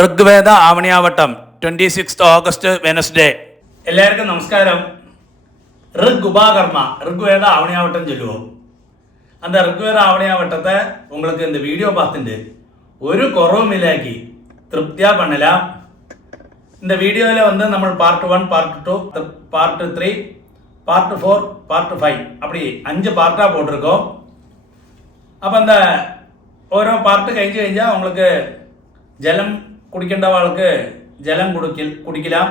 Rigveda ആവണിയാവട്ടം 26 August Wednesday. എല്ലാവർക്കും നമസ്കാരം. ഋഗ്വേദ ஆவணியாவட்டம் சொல்லுவோம். அந்த ഋഗ്വേദ ஆவணியாவட்டத்தை உங்களுக்கு இந்த வீடியோ பார்த்துட்டு ஒரு குறவும் இல்லாக்கி திருப்தியாக பண்ணலாம். இந்த வீடியோவில் நம்ம part 1, part 2, part 3, part 4, part 5 அப்படி 5 பார்ட்டாக போட்டிருக்கோம். அப்போ அந்த ഓരോ പാർട്ട് കഴിഞ്ഞാൽ உங்களுக்கு ജലം കുടിക്കേണ്ടവാൾക്ക് ജലം കുടിക്കലാം.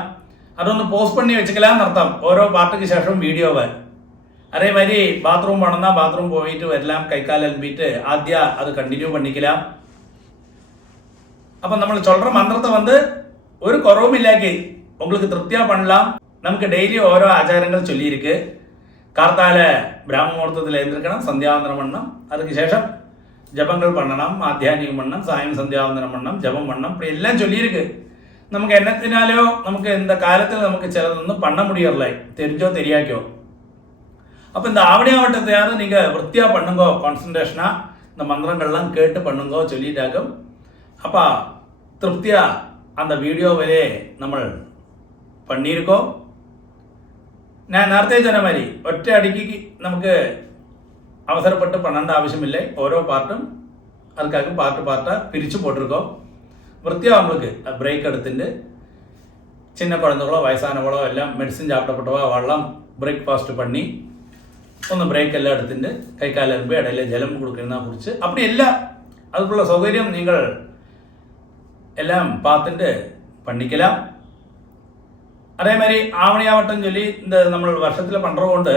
അതൊന്ന് പോസ്റ്റ് പണി വെച്ചിക്കലാം എന്നർത്ഥം. ഓരോ പാർട്ടിക്ക് ശേഷം വീഡിയോവ് അതേമാതിരി ബാത്റൂം പോണെന്നാ ബാത്റൂം പോയിട്ട് വരലാം. കൈക്കാൽ അലമ്പിട്ട് ആദ്യ അത് കണ്ടിന്യൂ പണിക്കലാം. അപ്പം നമ്മൾ ചൊല്ലുற മന്ത്രത്തെ ഒരു കുറവുമില്ലാക്കി உங்களுக்கு திருப்தியாக பண்ணலாம். நமக்கு டெய்லி ഓരോ ആചാരങ്ങൾ ചൊല്ലിയിരിക്ക്. കാർത്താല ബ്രാഹ്മ മുഹൂർത്തത്തിൽ എഴുந்திருக்கணும், സന്ധ്യാവന്തനം பண்ணணும். அதுக்கு ശേഷം ஜபங்கள் பண்ணணும், ஆத்தியானிகம் பண்ணணும், சாயம் சந்தியாவந்தனம் பண்ணணும், ஜபம் பண்ணணும். இப்படி எல்லாம் சொல்லியிருக்கு. நமக்கு என்னத்தினாலோ நமக்கு இந்த காலத்தில் நமக்கு சிலதொന്നും பண்ண முடியல, தெரிஞ்சோ தெரியாக்கோ. அப்போ இந்த ஆவணியாவட்டத்தையாவது நீங்கள் விற்த்தியாக பண்ணுங்கோ, கான்சன்ட்ரேஷனாக இந்த மந்திரங்கள்லாம் கேட்டு பண்ணுங்கோ சொல்லிட்டாக்கும். அப்போ திருப்தியாக அந்த வீடியோவிலே நம்ம பண்ணியிருக்கோம். நான் നേരത്തെ சொன்ன மாதிரி ഒറ്റ അടിക്ക് നമുക്ക് அவசரப்பட்டு பண்ண ஆவசியமில்லை. ஓரோ பார்ட்டும் அதுக்காக பார்ட்டாக பிரித்து போட்டிருக்கோம். വൃത്തിயாக உங்களுக்கு ബ്രേക്ക് എടുത്തിട്ട് சின்ன குழந்தைகளோ வயசானவளோ எல்லாம் மெடிசின் சாப்பிடப்பட்டவா வெள்ளம் பிரேக்ஃபாஸ்ட் பண்ணி ഒന്ന് ബ്രേക്ക് എല്ലാം എടുത്തിട്ട് കൈക്കാലമ്പ് ഇടയിൽ ജലം കൊടുക്കുന്ന കുറിച്ച് அப்படி எல்லாம் அதுக்குள்ள சௌகரியம் நீங்கள் எல்லாம் பார்த்துட்டு பண்ணிக்கலாம். அதே மாதிரி ஆவணியாவட்டம் சொல்லி இந்த நம்ம வருஷத்தில் பண்ணுறதுകൊണ്ട്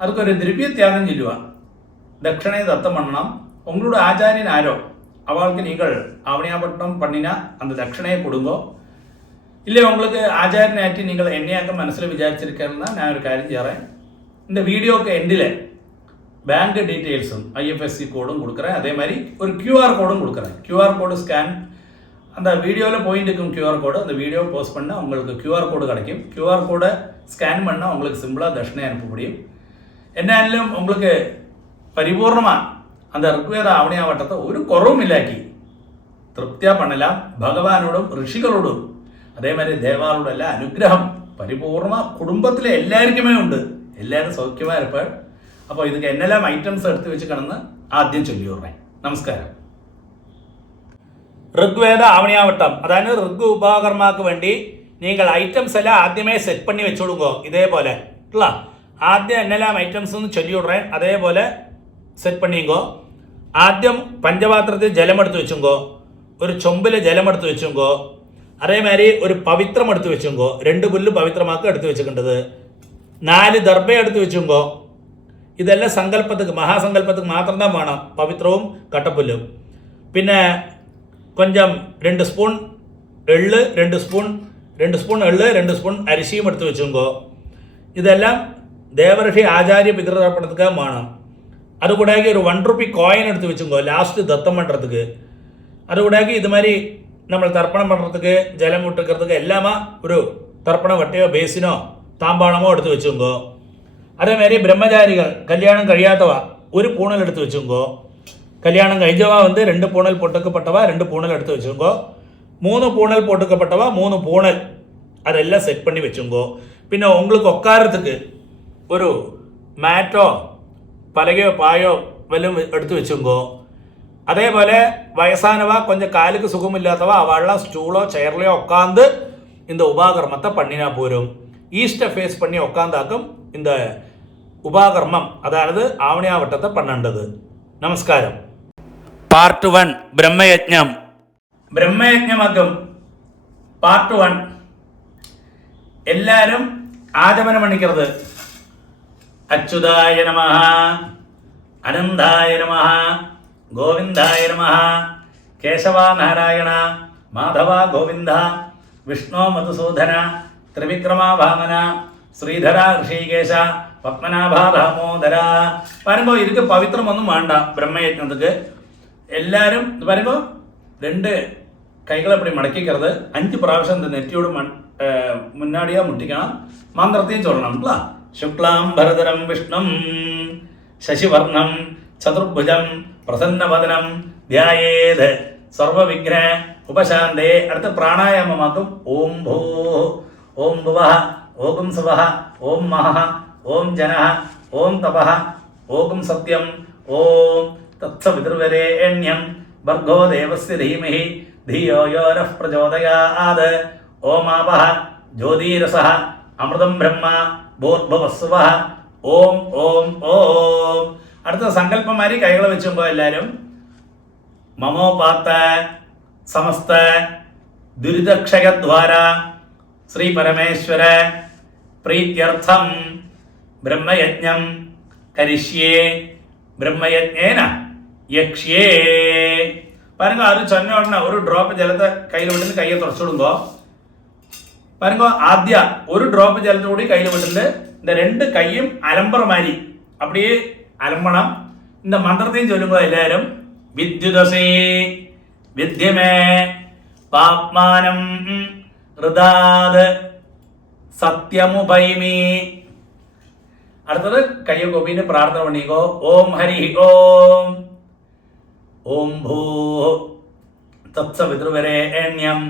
அதுக்கு ஒரு திரவிய தியாகம் சொல்லுவா. தட்சணை தத்தம் பண்ணணும். உங்களோட ஆச்சாரியன் ஆரோ அவளுக்கு நீங்கள் ஆவணியாவட்டம் பண்ணினா அந்த தட்சணையை கொடுங்கோ. இல்லை உங்களுக்கு ஆச்சாரியனாட்டி நீங்கள் என்னையாக்க மனசில் விசாரிச்சிருக்கேன்னா நான் ஒரு காரியம் செய்கிறேன். இந்த வீடியோக்கு எண்டில் பேங்க் டீட்டெயில்ஸும் ஐஎஃப்எஸ்சி கோடும் கொடுக்குறேன். அதே மாதிரி ஒரு கியூஆர் கோடும் கொடுக்குறேன். கியூஆர் கோடு ஸ்கேன் அந்த வீடியோவில் போயிட்டு இருக்கும் கியூஆர் கோடு. அந்த வீடியோ போஸ்ட் பண்ணால் உங்களுக்கு கியூஆர் கோடு கிடைக்கும். கியூஆர் கோடை ஸ்கேன் பண்ணால் உங்களுக்கு சிம்பிளாக தட்சணை அனுப்ப முடியும். എന്നാലും உங்களுக்கு പരിപൂർണமாக அந்த ഋഗ്വേദ ആവണിയാവട്ടത്തെ ഒരു കുറവുമില്ലാക്കി തൃപ്തിயாக பண்ணலாம். ഭഗവാനോടും ഋഷികളോടും അതേമാതിരി ദേവാളോടും എല്ലാം അനുഗ്രഹം പരിപൂർണ കുടുംബത്തിലെ എല്ലാവർക്കുമേ ഉണ്ട്. എല്ലാവരും സൗഖ്യமாக இருப்பாள். അപ്പോൾ இதுக்கு என்னெல்லாம் ஐட்டம்ஸ் எடுத்து வச்சுக்கணும்னு ആദ്യം ചൊല്ലി വിടുறேன். നമസ്കാരം. ഋഗ്വേദ ஆவணியாவட்டம் அதாவது ഋഗ് உபாகர்மாக்கு வேண்டி நீங்கள் ஐட்டம்ஸ் எல்லாம் ஆദ്യമേ செட் பண்ணி வச்சுடுங்கோ. இதேപോലെ ആദ്യം എന്നെല്ലാം ഐറ്റംസ് ഒന്ന് ചൊല്ലി വിടുறேன். അതേപോലെ സെറ്റ് പണിയുങ്കോ. ആദ്യം പഞ്ചപാത്രത്തിൽ ജലമെടുത്ത് വെച്ചുങ്കോ. ഒരു ചൊമ്പിൽ ജലമെടുത്ത് വെച്ചുങ്കോ. അതേമാതിരി ഒരു പവിത്രം എടുത്ത് വെച്ചുങ്കോ. 2 പുല്ല് പവിത്രമാക്കി എടുത്ത് വെച്ചിട്ടുണ്ടത്. 4 ദർഭ എടുത്ത് വെച്ചുങ്കോ. ഇതെല്ലാം സങ്കല്പത്തിക്ക് മഹാസങ്കല്പത്തിക്ക് മാത്രം തന്നെ വേണം, പവിത്രവും കട്ടപ്പുല്ലും. പിന്നെ കൊഞ്ചം 2 സ്പൂൺ എള്ള്, 2 സ്പൂൺ എള്ള്, 2 സ്പൂൺ അരിശിയും എടുത്ത് വെച്ചുങ്കോ. ഇതെല്ലാം ദേവഋഷി ആചാര്യ പിതൃതർപ്പണத்துக்காக വേണം. അതുകൂടാക്കി ഒരു 1 രൂപ കോയിൻ എടുത്ത് വെച്ചുങ്കോ ലാസ്റ്റ് ദത്തം பண்ணுறதுக்கு. അതുകൂടാക്കി ഇത് மாதிரி നമ്മൾ തർപ്പണം பண்ணுறதுக்கு ജലം വിട്ടുக்கிறதுக்கு எல்லாமா ഒരു തർപ്പണ വട്ടയോ ബേസിനോ താമ്പാളമോ എടുത്ത് വെച്ചുങ്കോ. അതേമാതിരി ബ്രഹ്മചാരികൾ കല്യാണം കഴിയാത്തവ 1 പൂണൽ എടുത്ത് വെച്ചുങ്കോ. കല്യാണം കഴിച്ചവ 2 പൂണൽ പൊട്ടുക്കപ്പെട്ടവ 2 പൂണൽ എടുത്ത് വെച്ചുങ്കോ. 3 പൂണൽ പൊട്ടുക്കപ്പെട്ടവ 3 പൂണൽ അതെല്ലാം സെറ്റ് பண்ணி വെച്ചുങ്കോ. പിന്നെ உங்களுக்கு ഉட்காரத்துக்கு ഒരു മാറ്റോ പലകയോ പായോ വല്ലതും എടുത്ത് വെച്ചുങ്കോ. അതേപോലെ വയസ്സാനവ കൊഞ്ചം കാലുക്ക് സുഖമില്ലാത്തവ അവള സ്റ്റൂളോ ചെയറിലോ ഉட்காந்து இந்த உபாகர்மத்தை பண்ணினா போரும். ஈஸ்ட ஃபேஸ் பண்ணி உட்காந்தாக்கும் இந்த உபாகர்மம் அதாவது ஆவணியாவட்டத்தை பண்ணേണ്ടത്. നമസ്കാരം. പാർട്ട് 1 ബ്രഹ്മയജ്ഞമാക്കും. പാർട്ട് 1 എല്ലാവരും ആചമനം പണിക്കരുത്. അച്യുതായ നമഃ, അനന്തായ നമഃ, ഗോവിന്ദായ നമഃ, കേശവ നാരായണ, മാധവ ഗോവിന്ദ, വിഷ്ണു മധുസൂദന, ത്രിവിക്രമ വാമന, ശ്രീധര ഋഷികേശ, പത്മനാഭ ദാമോദര. വരുമ്പോൾ ഇതിക്ക് പവിത്രമൊന്നും വേണ്ട. ബ്രഹ്മയജ്ഞத்துக்கு എല്ലാവരും വരുമ്പോൾ 2 കൈകൾ அப்படி മടക്കിക്കരുത്. 5 പ്രാവശ്യം നെറ്റിയോട് മുന്നാടിയാ മുട്ടിക്കണം. മന്ത്രത്തെയും ചൊല്ലണം. ശുക്ലാം ഭരതരം വിഷ്ണും ശശിവർണം ചതുർഭുജം പ്രസന്നവദനം ധ്യായേത് സർവവിഘ്ന ഉപശാന്തേ. അടുത്ത് പ്രാണായാമമാക്കും. ഓം ഭൂ ഓം ഭുവഃ ഓം സുവഃ ഓം മഹഃ ഓം ജനഃ ഓം തപഃ ഓം സത്യം ഓം തത്സവിതുർവരേണ്യം ഭർഗോ ദേവസ്യ ധീമഹി ധിയോ യോ നഃ പ്രചോദയാത്. ഓം ആപഃ ജ്യോതിരസഃ അമൃതം ബ്രഹ്മ ഭൂർഭുവസ്സുവഃ. ഓം ഓം ഓം. അടുത്ത സങ്കല്പമാരി കൈകൾ വെച്ചുമ്പോൾ എല്ലാവരും മമോപാത്ത സമസ്ത ദുരിതക്ഷയദ്വാര ശ്രീ പരമേശ്വര പ്രീത്യർത്ഥം ബ്രഹ്മയജ്ഞം കരിഷ്യേ ബ്രഹ്മയജ്ഞേന യക്ഷ്യേ. പാരുങ്ക അത് ചൊന്ന ഉടനെ ഒരു ഡ്രോപ്പ് ജലത്തെ കയ്യിൽ വിട്ടിട്ട് കയ്യെ തുടച്ചിടുമ്പോ പാരുങ്ക ആദ്യ ഒരു ഡ്രോപ്പ് ജലത്തെ കൂടി കയ്യിൽ വിട്ടിട്ട് இந்த ரெண்டு கையும் அலம்புற மாதிரி அப்படியே அலம்பണം. இந்த மந்திரத்தையும் சொல்லுங்க எல்லாரும். வித்யுதசே வித்யமே பாப்மானம் ഋതാത് സത്യമുപൈമി. അടുത്തത് കയ്യ ഗോപിന്റെ പ്രാർത്ഥന പണിക്കോ. ഓം ഹരി ഓം ഓം ഭൂ തത്സവിതുർവരേണ്യം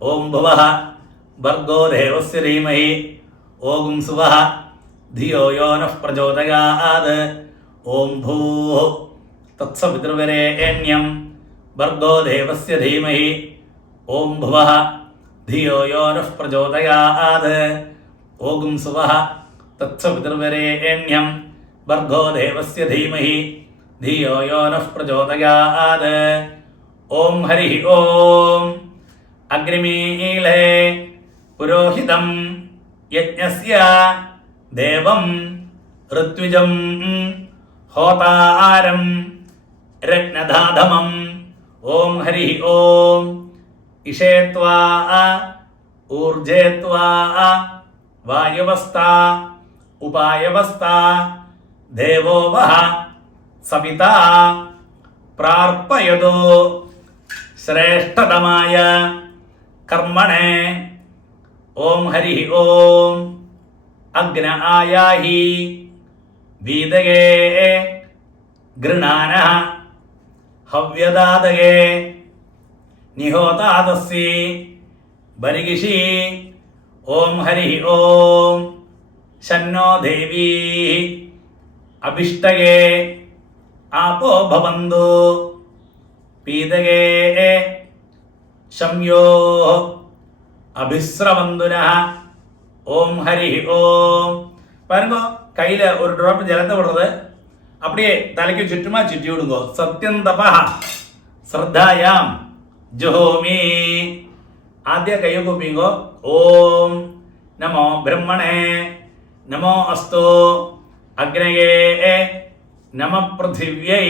ഓം ഭുവഃ ഭർഗോ ദേവസ്യ ധീമഹി ഓം സുവഃ ധിയോ യോ നഃ പ്രചോദയാത്. ഓം ഭൂ തത്സവിതുർവരേണ്യം ഭർഗോ ദേവസ്യ ധീമഹി ഓം ഭുവഃ ധിയോ യോ നഃ പ്രചോദയാത്. ഓം സുവഃ തത്സവിതുർവരേണ്യം ഭർഗോ ദേവസ്യ ധീമഹി ധിയോ യോ നഃ പ്രചോദയാത്. ഓം ഹരി ഓം. അഗ്നിമീളേ പുരോഹിതം യജ്ഞസ്യ ദേവം ഋത്വിജം ഹോതാരം രത്നധാധമം. ഓം ഹരി ഓം. ഇഷേത്വാ ഊർജേത്വാ വായവസ്ഥാ ഉപായവസ്ഥാ ദേവോ വഃ സവിതാ പ്രാർപ്പയതോ ശ്രേഷ്ഠതമായ കർമ്മണേ. ഓം ഹരി ഓം. അഗ്ന ആയാഹി വീതയേ ഗൃണാനഃ ഹവ്യദാതയേ നിഹോതാദസ്സി ബരിഗിഷി. ഓം ഹരി ഓം. ശന്നോ ദേവീ അഭിഷ്ടയേ ആപോ ഭവന്തു പീതയേ ശംയോ അഭിസ്രവന്തുനഃ. ഓം ഹരി ഓം. பாருங்க கையில ஒரு டிராப் ஜலத்தை விடுறது அப்படியே தலைக்கு சுற்றுமா சுற்றி விடுங்க. சத்யம் தபா ശ്രദ്ധായാം ജുഹോമി. ആദ്യ കൈ കൂപ്പിങ്കോ. ഓം നമോ ബ്രഹ്മണേ നമോ അസ്തു അഗ്നയേ നമ പൃഥിവ്യൈ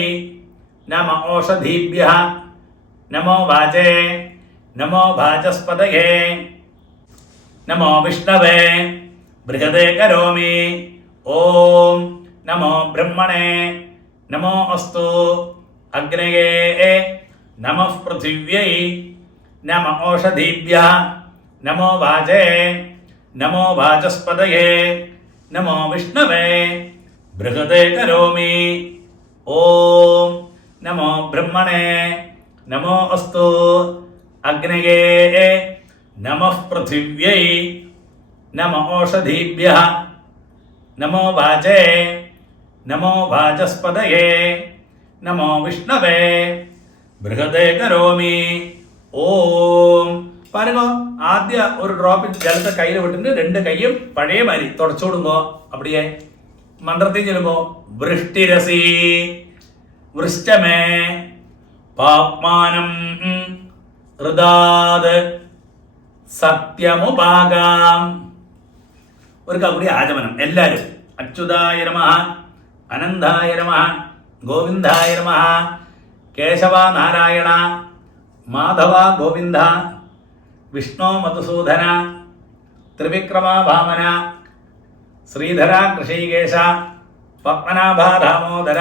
നമ ഓഷധീഭ്യഃ നമോ വാചേ നമോ വാചസ്പതയേ നമോ വിഷ്ണവേ ബൃഹദേ കരോമി. ഓം നമോ ബ്രഹ്മണേ നമോ അസ്തു അഗ്നയേ നമഃ പൃഥിവ്യൈ നമ ഓഷധീഭ്യഃ നമോ വാചേ നമോ വാചസ്പതയേ നമോ വിഷ്ണവേ ബൃഹദേ കരോമി. ഓം നമോ ബ്രഹ്മണേ നമോ അസ്തു അഗ്നയേ നമഃ പൃഥിവ്യൈ നമ ഓഷധീഭ്യഃ നമോ വാചേ നമോ വാചസ്പതയേ നമോ വിഷ്ണവേ ബൃഹദേ കരോമി. ഓം. പാരുങ്ങോ ആദ്യ ഒരു ഡ്രോപ്പ് ജലത്തെ കയ്യിൽ വിട്ടിട്ട് രണ്ട് കൈയും പഴയ മാതിരി തുടച്ചു വിടുമ്പോ അപ്പടിയെ മന്ത്രത്തിൽ ചെല്ലുമ്പോ വൃഷ്ടിരസി വൃഷ്ടമേ പാപ്മാനം ഋതാത് സത്യമുപാകാം. ഒരു കൂടി ആചമനം എല്ലാവരും. അച്യുതായ നമഃ അനന്തായ നമഃ ഗോവിന്ദായ നമഃ കേശവ നാരായണ മാധവ ഗോവിന്ദ വിഷ്ണു മധുസൂദന ത്രിവിക്രമ വാമന ശ്രീധര കൃഷികേശ പത്മനാഭ ദാമോദര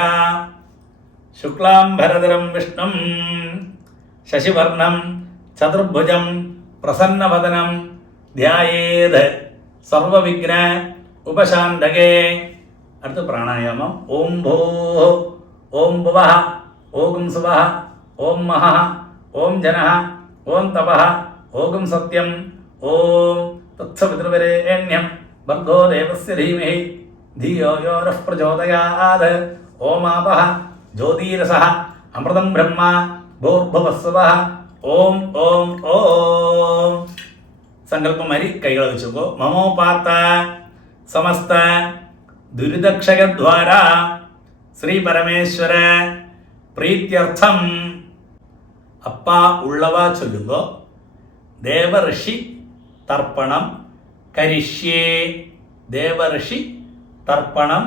ശുക്ലാംബരധരം വിഷ്ണും ശശിവർണം ചതുർഭുജം പ്രസന്നവദനം ധ്യായേത് സർവവിഘ്ന ഉപശാന്തകേ. അടുത്ത പ്രാണായാമം. ഓം ഭൂ ഓം ഭുവഃ ഓം സുവഃ ഓം മഹഃ ഓം ജനഃ ഓം തപഃ ഓം സത്യം ഓം തത്സവിതൃവരേണ്യം ഭർഗോ ദേവസ്യ ധീമഹി ധിയോ യോ നഃ പ്രചോദയാത് ഓം ആപഃ ജ്യോതിരസഃ അമൃതം ബ്രഹ്മ ഭൂർഭുവസ്സുവഃ ഓം ഓം ഓം. സങ്കല്പം മാതിരി കൈകൾ വെച്ചോ. മമോപാത്ത സമസ്ത ദുരിതക്ഷയദ്വാര ശ്രീ പരമേശ്വര പ്രീത്യർത്ഥം അപ്പ ഉള്ളവ ചൊല്ലുമ്പോ ദേവഋഷി തർപ്പണം കരിഷ്യേ. ദേവഋഷി തർപ്പണം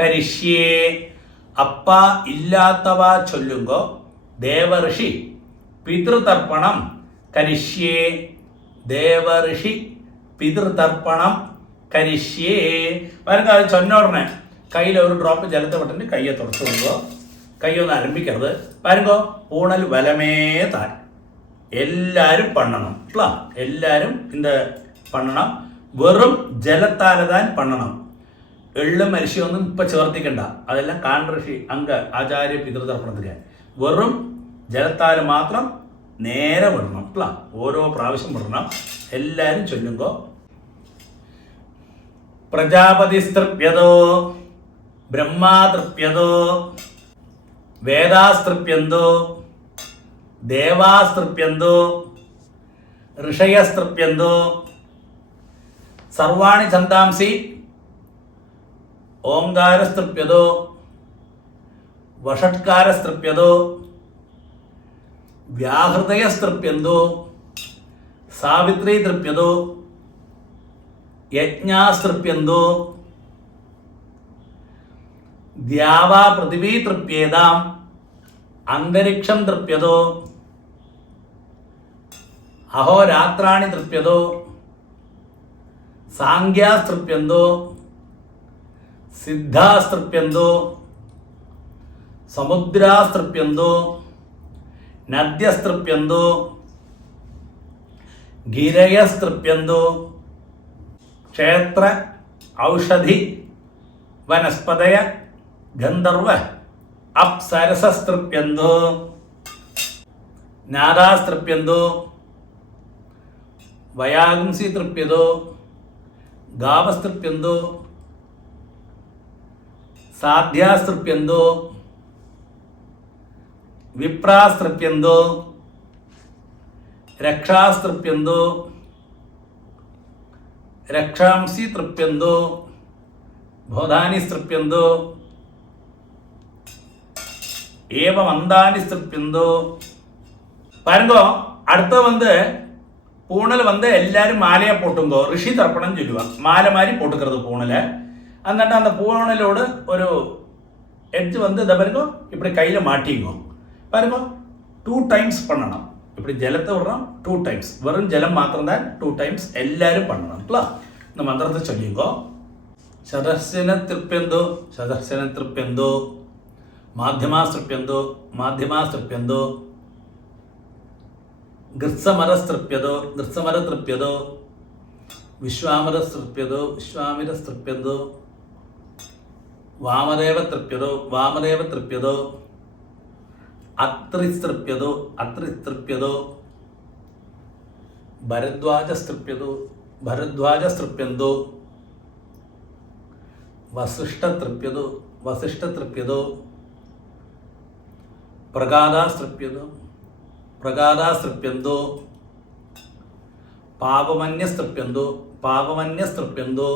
കരിഷ്യേ. അപ്പ ഇല്ലാത്തവ ചൊല്ലുമ്പോ ദേവഋഷി പിതൃതർപ്പണം കരിഷ്യേ. ദേവഋഷി പിതൃതർപ്പണം കരിഷ്യേ. വരുന്നത് അത് ചൊന്നോടനെ കയ്യിൽ ഒരു ഡ്രോപ്പ് ജലത്തെ വിട്ടിട്ട് കയ്യെ തുറച്ചു കൊണ്ടുപോ. കൈയൊന്നും ആരംഭിക്കരുത്. വരുമ്പോ ഊണൽ വലമേ താൻ എല്ലാരും പണ്ണണം. എല്ലാരും இந்த പണ്ണണം. വെറും ജലത്താലതാൻ പണ്ണണം. എള്ളും മരിശയൊന്നും ഇപ്പൊ ചേർത്തിക്കണ്ട. അതെല്ലാം കാണ്ഡഋഷി അംഗ ആചാര്യ പിതൃതർപ്പണത്തിന് വെറും ജലത്താൽ മാത്രം നേരെ വിടണം. ഓരോ പ്രാവശ്യം വിടണം. എല്ലാരും ചൊല്ലുമ്പോ പ്രജാപതിസ്തൃപ്യതോ ബ്രഹ്മാതൃപ്യതോ വേദാസ്തൃപ്യന്തോ ദേവാസ്തൃപ്യന്തോ ഋഷയസ്തൃപ്യന്തോ സർവാണി ഛന്ദാംസി ഓംകാരസ്തൃപ്യതോ വഷട്കാരസ്തൃപ്യതോ വ്യാഹൃതയസ്തൃപ്യന്തോ സാവിത്രീ തൃപ്യതോ യജ്ഞാസ്തൃപ്യന്തോ ദ്യാവാ പൃഥിവീ തൃപ്യേതാം അന്തരിക്ഷം തൃപ്യതോ അഹോരാത്രാണി തൃപ്യതോ സാംഖ്യാസ്തൃപ്യന്തോ സിദ്ധാസ്തൃപ്യന്തോ സമുദ്രാസ്തൃപ്യന്തോ നദ്യസ്തൃപ്യന്തോ ഗിരയസ്തൃപ്യന്തോ ക്ഷേത്ര ഔഷധി വനസ്പതയ ഗന്ധർവ അപ്സരസസ്തൃപ്യന്തോ നാദാസ്തൃപ്യന്തോ വയാഗുംസി തൃപ്യതോ ഗാവസ്തൃപ്യന്തോ സാധ്യാസ്തൃപ്യന്തോ വിപ്രാസ്തൃപ്യന്തോ രക്ഷാസ്തൃപ്യന്തോ രക്ഷാംസി തൃപ്യന്തോ ബോധാനി സ്തൃപ്യന്തോ ഏവമന്താനി സ്തൃപ്യന്തോ. பாருங்கோ அடுத்த பூணல் எல்லாரும் மாலையா போட்டுங்கோ. ரிஷி தர்ப்பணம் சொல்லுவாங்க. மாலை மாதிரி போட்டுக்கிறது பூணலை. എന്നിട്ട് அந்த பூணலோடு ஒரு எட்ஜ் இதை பாருங்கோ இப்படி கையில் மாட்டிங்கோ. பாருங்கோ 2 times பண்ணணும். இப்படி ஜலத்தை விடுறோம் 2 times. வெறும் ஜலம் மாத்திரம்தான் 2 times எல்லாரும் பண்ணணும். இந்த மந்திரத்தை சொல்லிங்கோ. சதஸ்யன திருப்யந்தோ சதஸ்யன திருப்யந்தோ മാധ്യമാസ്തൃപ്യന്തോ മാധ്യമാസ്തൃപ്യന്തോ ഗൃത്സമരസ്തൃപ്യതോ ഗൃത്സമരതൃപ്യതോ വിശ്വാമരസ്തൃപ്യതോ വിശ്വാമിരസ്തൃപ്യന്തോ വാമദേവതൃപ്യതോ വാമദേവതൃപ്യതോ അത്രിസ്തൃപ്യതോ അത്രിസ്തൃപ്യതോ ഭരദ്വാജസ്തൃപ്യതോ ഭരദ്വാജസ്തൃപ്യന്തോ വസിഷ്ഠതൃപ്യതോ വസിഷ്ഠതൃപ്യതോ പ്രഗാദാസ്തൃപ്യതോ പ്രഗാദാസ്തൃപ്യന്തോ പാപമന്യസ്തൃപ്യന്തോ പാപമന്യസ്തൃപ്യന്തോ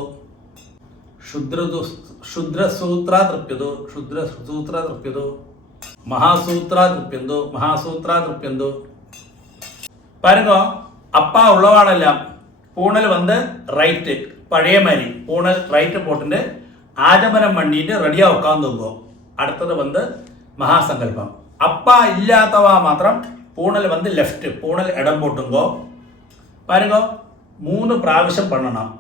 ക്ഷുദ്രസൂത്രാതൃപ്യതോ ക്ഷുദ്രസൂത്രാതൃപ്യതോ മഹാസൂത്രാതൃപ്യന്തോ മഹാസൂത്രാതൃപ്യന്തോ. பாருங்க அப்பா உள்ளவாளெல்லாம் பூணல் ரைட்டு பழைய மாதிரி பூணல் ரைட்டு போட்டுட்டு ஆஜமனம் பண்ணிட்டு ரெடியா உட்காந்துங்கோ. அடுத்தது மகாசங்கல்பம். அப்பா இல்லாதவா மாத்திரம் பூணல் லெஃப்ட் பூணல் இடம் போட்டுங்கோ. பாருங்க 3 പ്രാവശ്യം பண்ணணும்.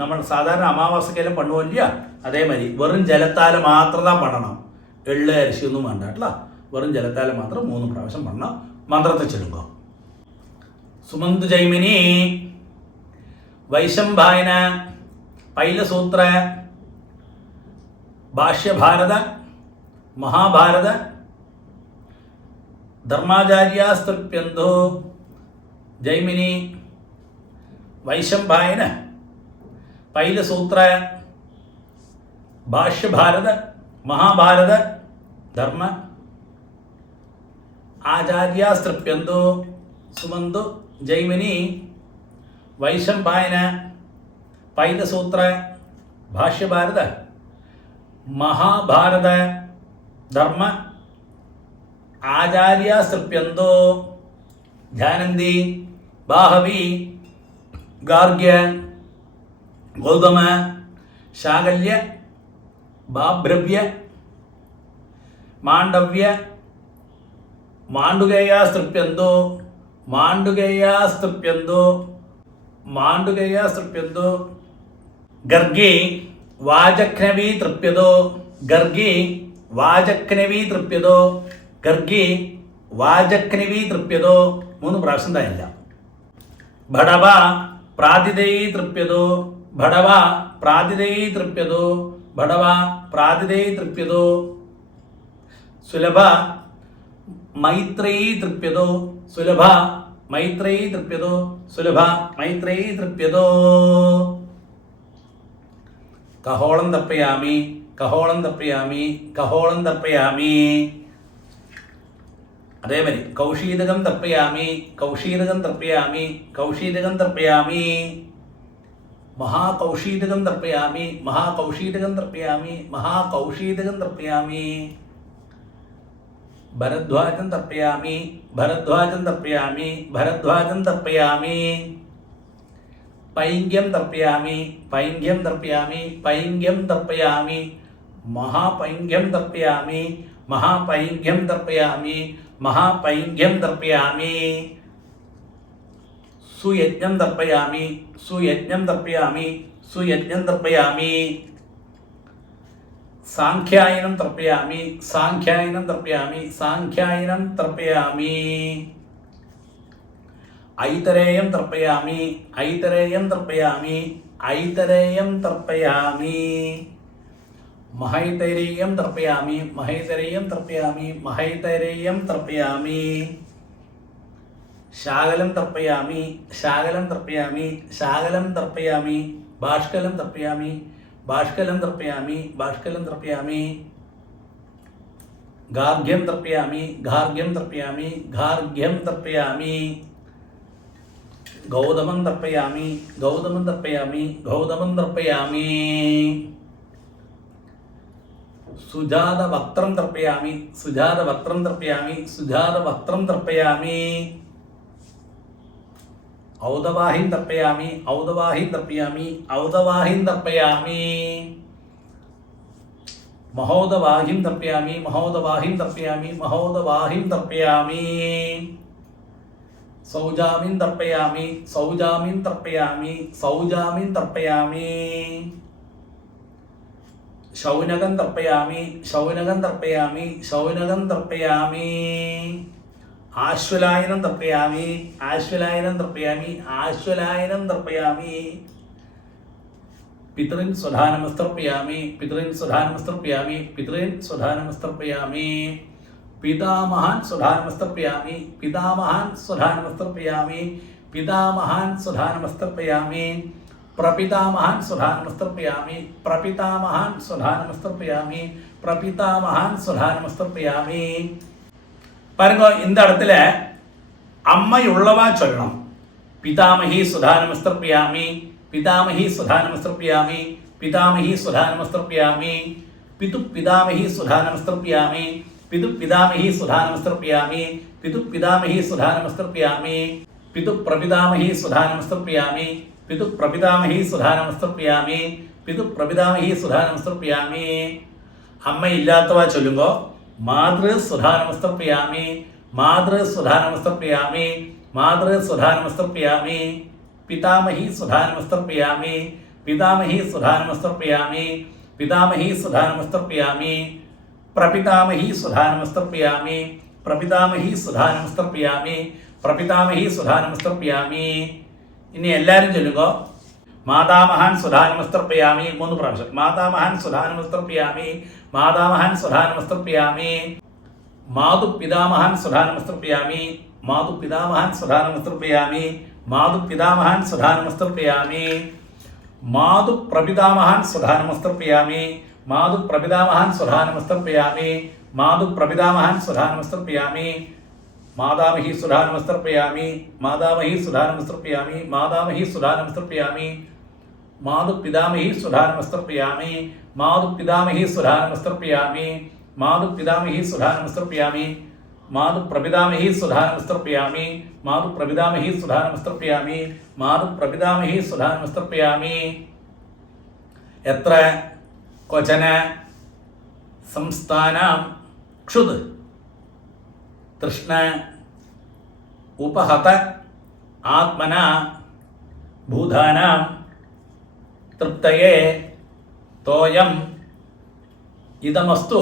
നമ്മൾ സാധാരണ അമാവാസക്കെല്ലാം பண்ணுவோம் இல்லையா, അതേ மாதிரி വെറും ജലത്താൽ മാത്രം பண்ணணும். എള്ള് അരിശിയൊന്നും വേണ്ട കേട്ടോ. വെറും ജലത്താൽ മാത്രം 3 പ്രാവശ്യം பண்ணണം. മന്ത്രത്തെ ചൊല്ലുങ്കോ. സുമന്തു ജൈമിനി വൈശംഭായന പൈലസൂത്ര ഭാഷ്യഭാരത മഹാഭാരത ധർമാചാര്യാസ്തൃപ്യന്തോ ജൈമിനി വൈശംപായന പൈലസൂത്ര ഭാഷ്യഭാരത മഹാഭാരത ധർമ്മ ആചാര്യാസ്തൃപ്യന്തോ സുമന്തു ജൈമിനി വൈശംപായന പൈലസൂത്ര ഭാഷ്യഭാരത മഹാഭാരത ധർമ്മ ആചാര്യാസ്തൃപ്യന്തോ ജാനന്തി ബാഹവി ഗാർഗ്യ ഗൗതമ ശാകല്യ ബാഭ്രവ്യ മാണ്ഡവ്യ മാണ്ഡുകേയാസ്തൃപ്യന്തോ മാണ്ഡുകേയാസ്തൃപ്യന്തോ ഗർഗി വാചക്നവി തൃപ്യതോ ഗർഗി വാചക്നവി തൃപ്യതോ ഗർഗി വാചക്നവി തൃപ്യതോ 3 പ്രാവശ്യം തന്നില്ല. ഭടവ പ്രാതിദേയി തൃപ്യതോ ഭടവ പ്രാതിദേയി തൃപ്യതോ ഭടവ പ്രാതിദേയി തൃപ്യതോ സുലഭ മൈത്രേയി തൃപ്യതോ സുലഭ മൈത്രേയി തൃപ്യതോ സുലഭ മൈത്രേയി തൃപ്യതോ കഹോളം തർപ്പയാമി കഹോളം തർപ്പയാമി കഹോളം തർപ്പയാമി. അതേമാതിരി കൗശീതകം തർപ്പയാമി കൗശീതകം തർപ്പയാമി കൗശീതകം തർപ്പയാമി മഹാകൗശീതകം തർപ്പയാമി മഹാകൗശീതകം തർപ്പയാമി മഹാകൗശീതകം തർപ്പയാമി. ഭരദ്വാജം തർപ്പയാമി ഭരദ്വാജം തർപ്പയാമി ഭരദ്വാജം തർപ്പയാമി. പൈങ്ക്യം തർപ്പയാമി പൈങ്ക്യം തർപ്പയാമി പൈങ്ക്യം തർപ്പയാമി മഹാപൈങ്ക്യം തർപ്പയാമി മഹാപൈങ്ക്യം തർപ്പയാമി മഹാപൈങ്ക്യം തർപ്പയാമി. സുയജ്ഞം തർപ്പയാമി സുയജ്ഞം തർപ്പയാമി സുയജ്ഞം തർപ്പയാമി. സാഖ്യായനം തർപ്പയാമി സാഖ്യായനം തർപ്പയാമി സാഖ്യായനം തർപ്പയാമി. ഐതരേയം തർപ്പയാമി ഐതരേയം തർപ്പയാമി ഐതരേയം തർപ്പയാമി. മഹൈതരേയം തർപ്പയാമി മഹൈതരേയം തർപ്പയാമി മഹൈതരേയം തർപ്പയാമി. ശാകലം തർപ്പയാമി ശാകലം തർപ്പയാമി ശാകലം തർപ്പയാമി. ബാഷ്കലം തർപ്പയാമി ബാഷ്കലം തർപ്പയാമി ബാഷ്കലം തർപ്പയാമി. ഗാർഗ്യം തർപ്പയാമി ഗാർഗ്യം തർപ്പയാമി ഗാർഗ്യം തർപ്പയാമി. ഗൗതമം തർപ്പയാമി ഗൗതമം തർപ്പയാമി ഗൗതമം തർപ്പയാമി. സുജാതവക്ത്രം തർപ്പയാമി സുജാതവക്ത്രം തർപ്പയാമി സുജാതവക്ത്രം തർപ്പയാമി. ഔദവാഹിം തർപ്പയാമി ഔദവാഹിം തർപ്പയാമി ഔദവാഹിം തർപ്പയാമി. മഹോദവാഹിം തർപ്പയാമി മഹോദവാഹിം തർപ്പയാമി മഹോദവാഹിം തർപ്പയാമി. സൗജാമിൻ തർപ്പയാമി സൗജാമിൻ തർപ്പയാമി സൗജാമിൻ തർപ്പയാമി. ശൗനകം തർപ്പയാമി ശൗനകം തർപ്പയാമി ശൗനകം തർപ്പയാമി. ആശ്വലായനം തർപ്പയാമി ആശ്വലായനം തർപ്പയാമി ആശ്വലായനം തർപ്പയാമി. പിതൃൻ സ്വധാനമസ്തർപ്പയാമി പിതൃൻ സ്വധാനമസ്തർപ്പയാമി പിതൃൻ സ്വധാനമസ്തർപ്പയാമി. പിതാമഹാൻ സ്വധാനമസ്തർപ്പയാമി പിതാമഹാൻ സ്വധാനമസ്തർപ്പയാമി പിതാമഹാൻ സ്വധാനമസ്തർപ്പയാമി. പ്രപിതാമഹാൻ സ്വധാനമസ്തർപ്പയാമി പ്രപിതാമഹാൻ സ്വധാനമസ്തർപ്പയാമി പ്രപിതാമഹാൻ സ്വധാനമസ്തർപ്പയാമി. பாருங்க, இந்த இடத்துல அம்மையுள்ளவா சொல்லணும். பிதாமகி சுதானமஸ்தர்ப்பயாமி பிதாமகி சுதானமஸ்தர்ப்பயாமி பிதாமகி சுதானமஸ்தர்ப்பயாமி. பிது பிதாமகி சுதானமஸ்தர்ப்பயாமி பிது பிதாமகி சுதானமஸ்தர்ப்பயாமி பிது பிதாமகி சுதானமஸ்தர்ப்பயாமி. பிது பிரபிதாமகி சுதானமஸ்தர்ப்பயாமி பிது பிரபிதாமகி சுதானமஸ்தர்ப்பயாமி பிது பிரபிதாமகி சுதானமஸ்தர்ப்பயாமி. அம்மை இல்லாதவா சொல்லுங்க. മാതൃ സുധാനമസ്തർപ്പയാമി മാതൃ സുധാനമസ്തർപ്പയാമി മാതൃ സുധാനമസ്തർപ്പയാമി. പിതാമഹി സുധാനമസ്തർപ്പയാമി പിതാമഹി സുധാനമസ്തർപ്പയാമി പിതാമഹി സുധാനമസ്തർപ്പയാമി. പ്രപിതാമഹി സുധാനമസ്തർപ്പയാമി പ്രപിതാമഹി സുധാനമസ്തർപ്പയാമി പ്രപിതാമഹി സുധാനമസ്തർപ്പയാമി. ഇനി എല്ലാവരും ചൊല്ലുക. മാതാമഹാൻ സുധാനമസ്തർപ്പയാമി 3 പ്രാവശ്യം. മാതാമഹാൻ സുധാനമസ്തർപ്പയാമി മാതാമഹാൻ സുധാനമസ്തർപ്പയാമി മാതുപിതാമഹാൻ സ്വധാ നമസ്തർപ്പയാമി. മാതുപിതാമഹാൻ സ്വധാ നമസ്തർപ്പയാമി. മാതുപിതാമഹാൻ സ്വധാ നമസ്തർപ്പയാമി. മാതുപ്രപിതാമഹാൻ സ്വധാ നമസ്തർപ്പയാമി. മാതുപ്രപിതാമഹാൻ സ്വധാ നമസ്തർപ്പയാമി. മാതുപ്രപിതാമഹാൻ സ്വധാ നമസ്തർപ്പയാമി. മാതാമഹി സുധാ നമസ്തർപ്പയാമി. മാതാമഹി സുധാ നമസ്തർപ്പയാമി. മാതാമഹി സുധാ നമസ്തർപ്പയാമി. മാതുപിതാമഹി സുധാ നമസ്തർപ്പയാമി. മാതുപിതാമഹി സുധാ നമസ്തർപ്പയാമി. മാതുപിതാമഹി സുധാ നമസ്തർപ്പയാമി. മാതുപ്രപിതാമഹി സുധാ നമസ്തർപ്പയാമി. മാതുപ്രപിതാമഹി സുധാ നമസ്തർപ്പയാമി. മാതുപ്രപിതാമഹി സുധാ നമസ്തർപ്പയാമി. എത്ര ക്വചന സംസ്ഥാനം ക്ഷുത് തൃഷ്ണ ഉപഹത ആത്മന ഭൂതാനാം തൃപ്തയേ തോയം ഇതമസ്തു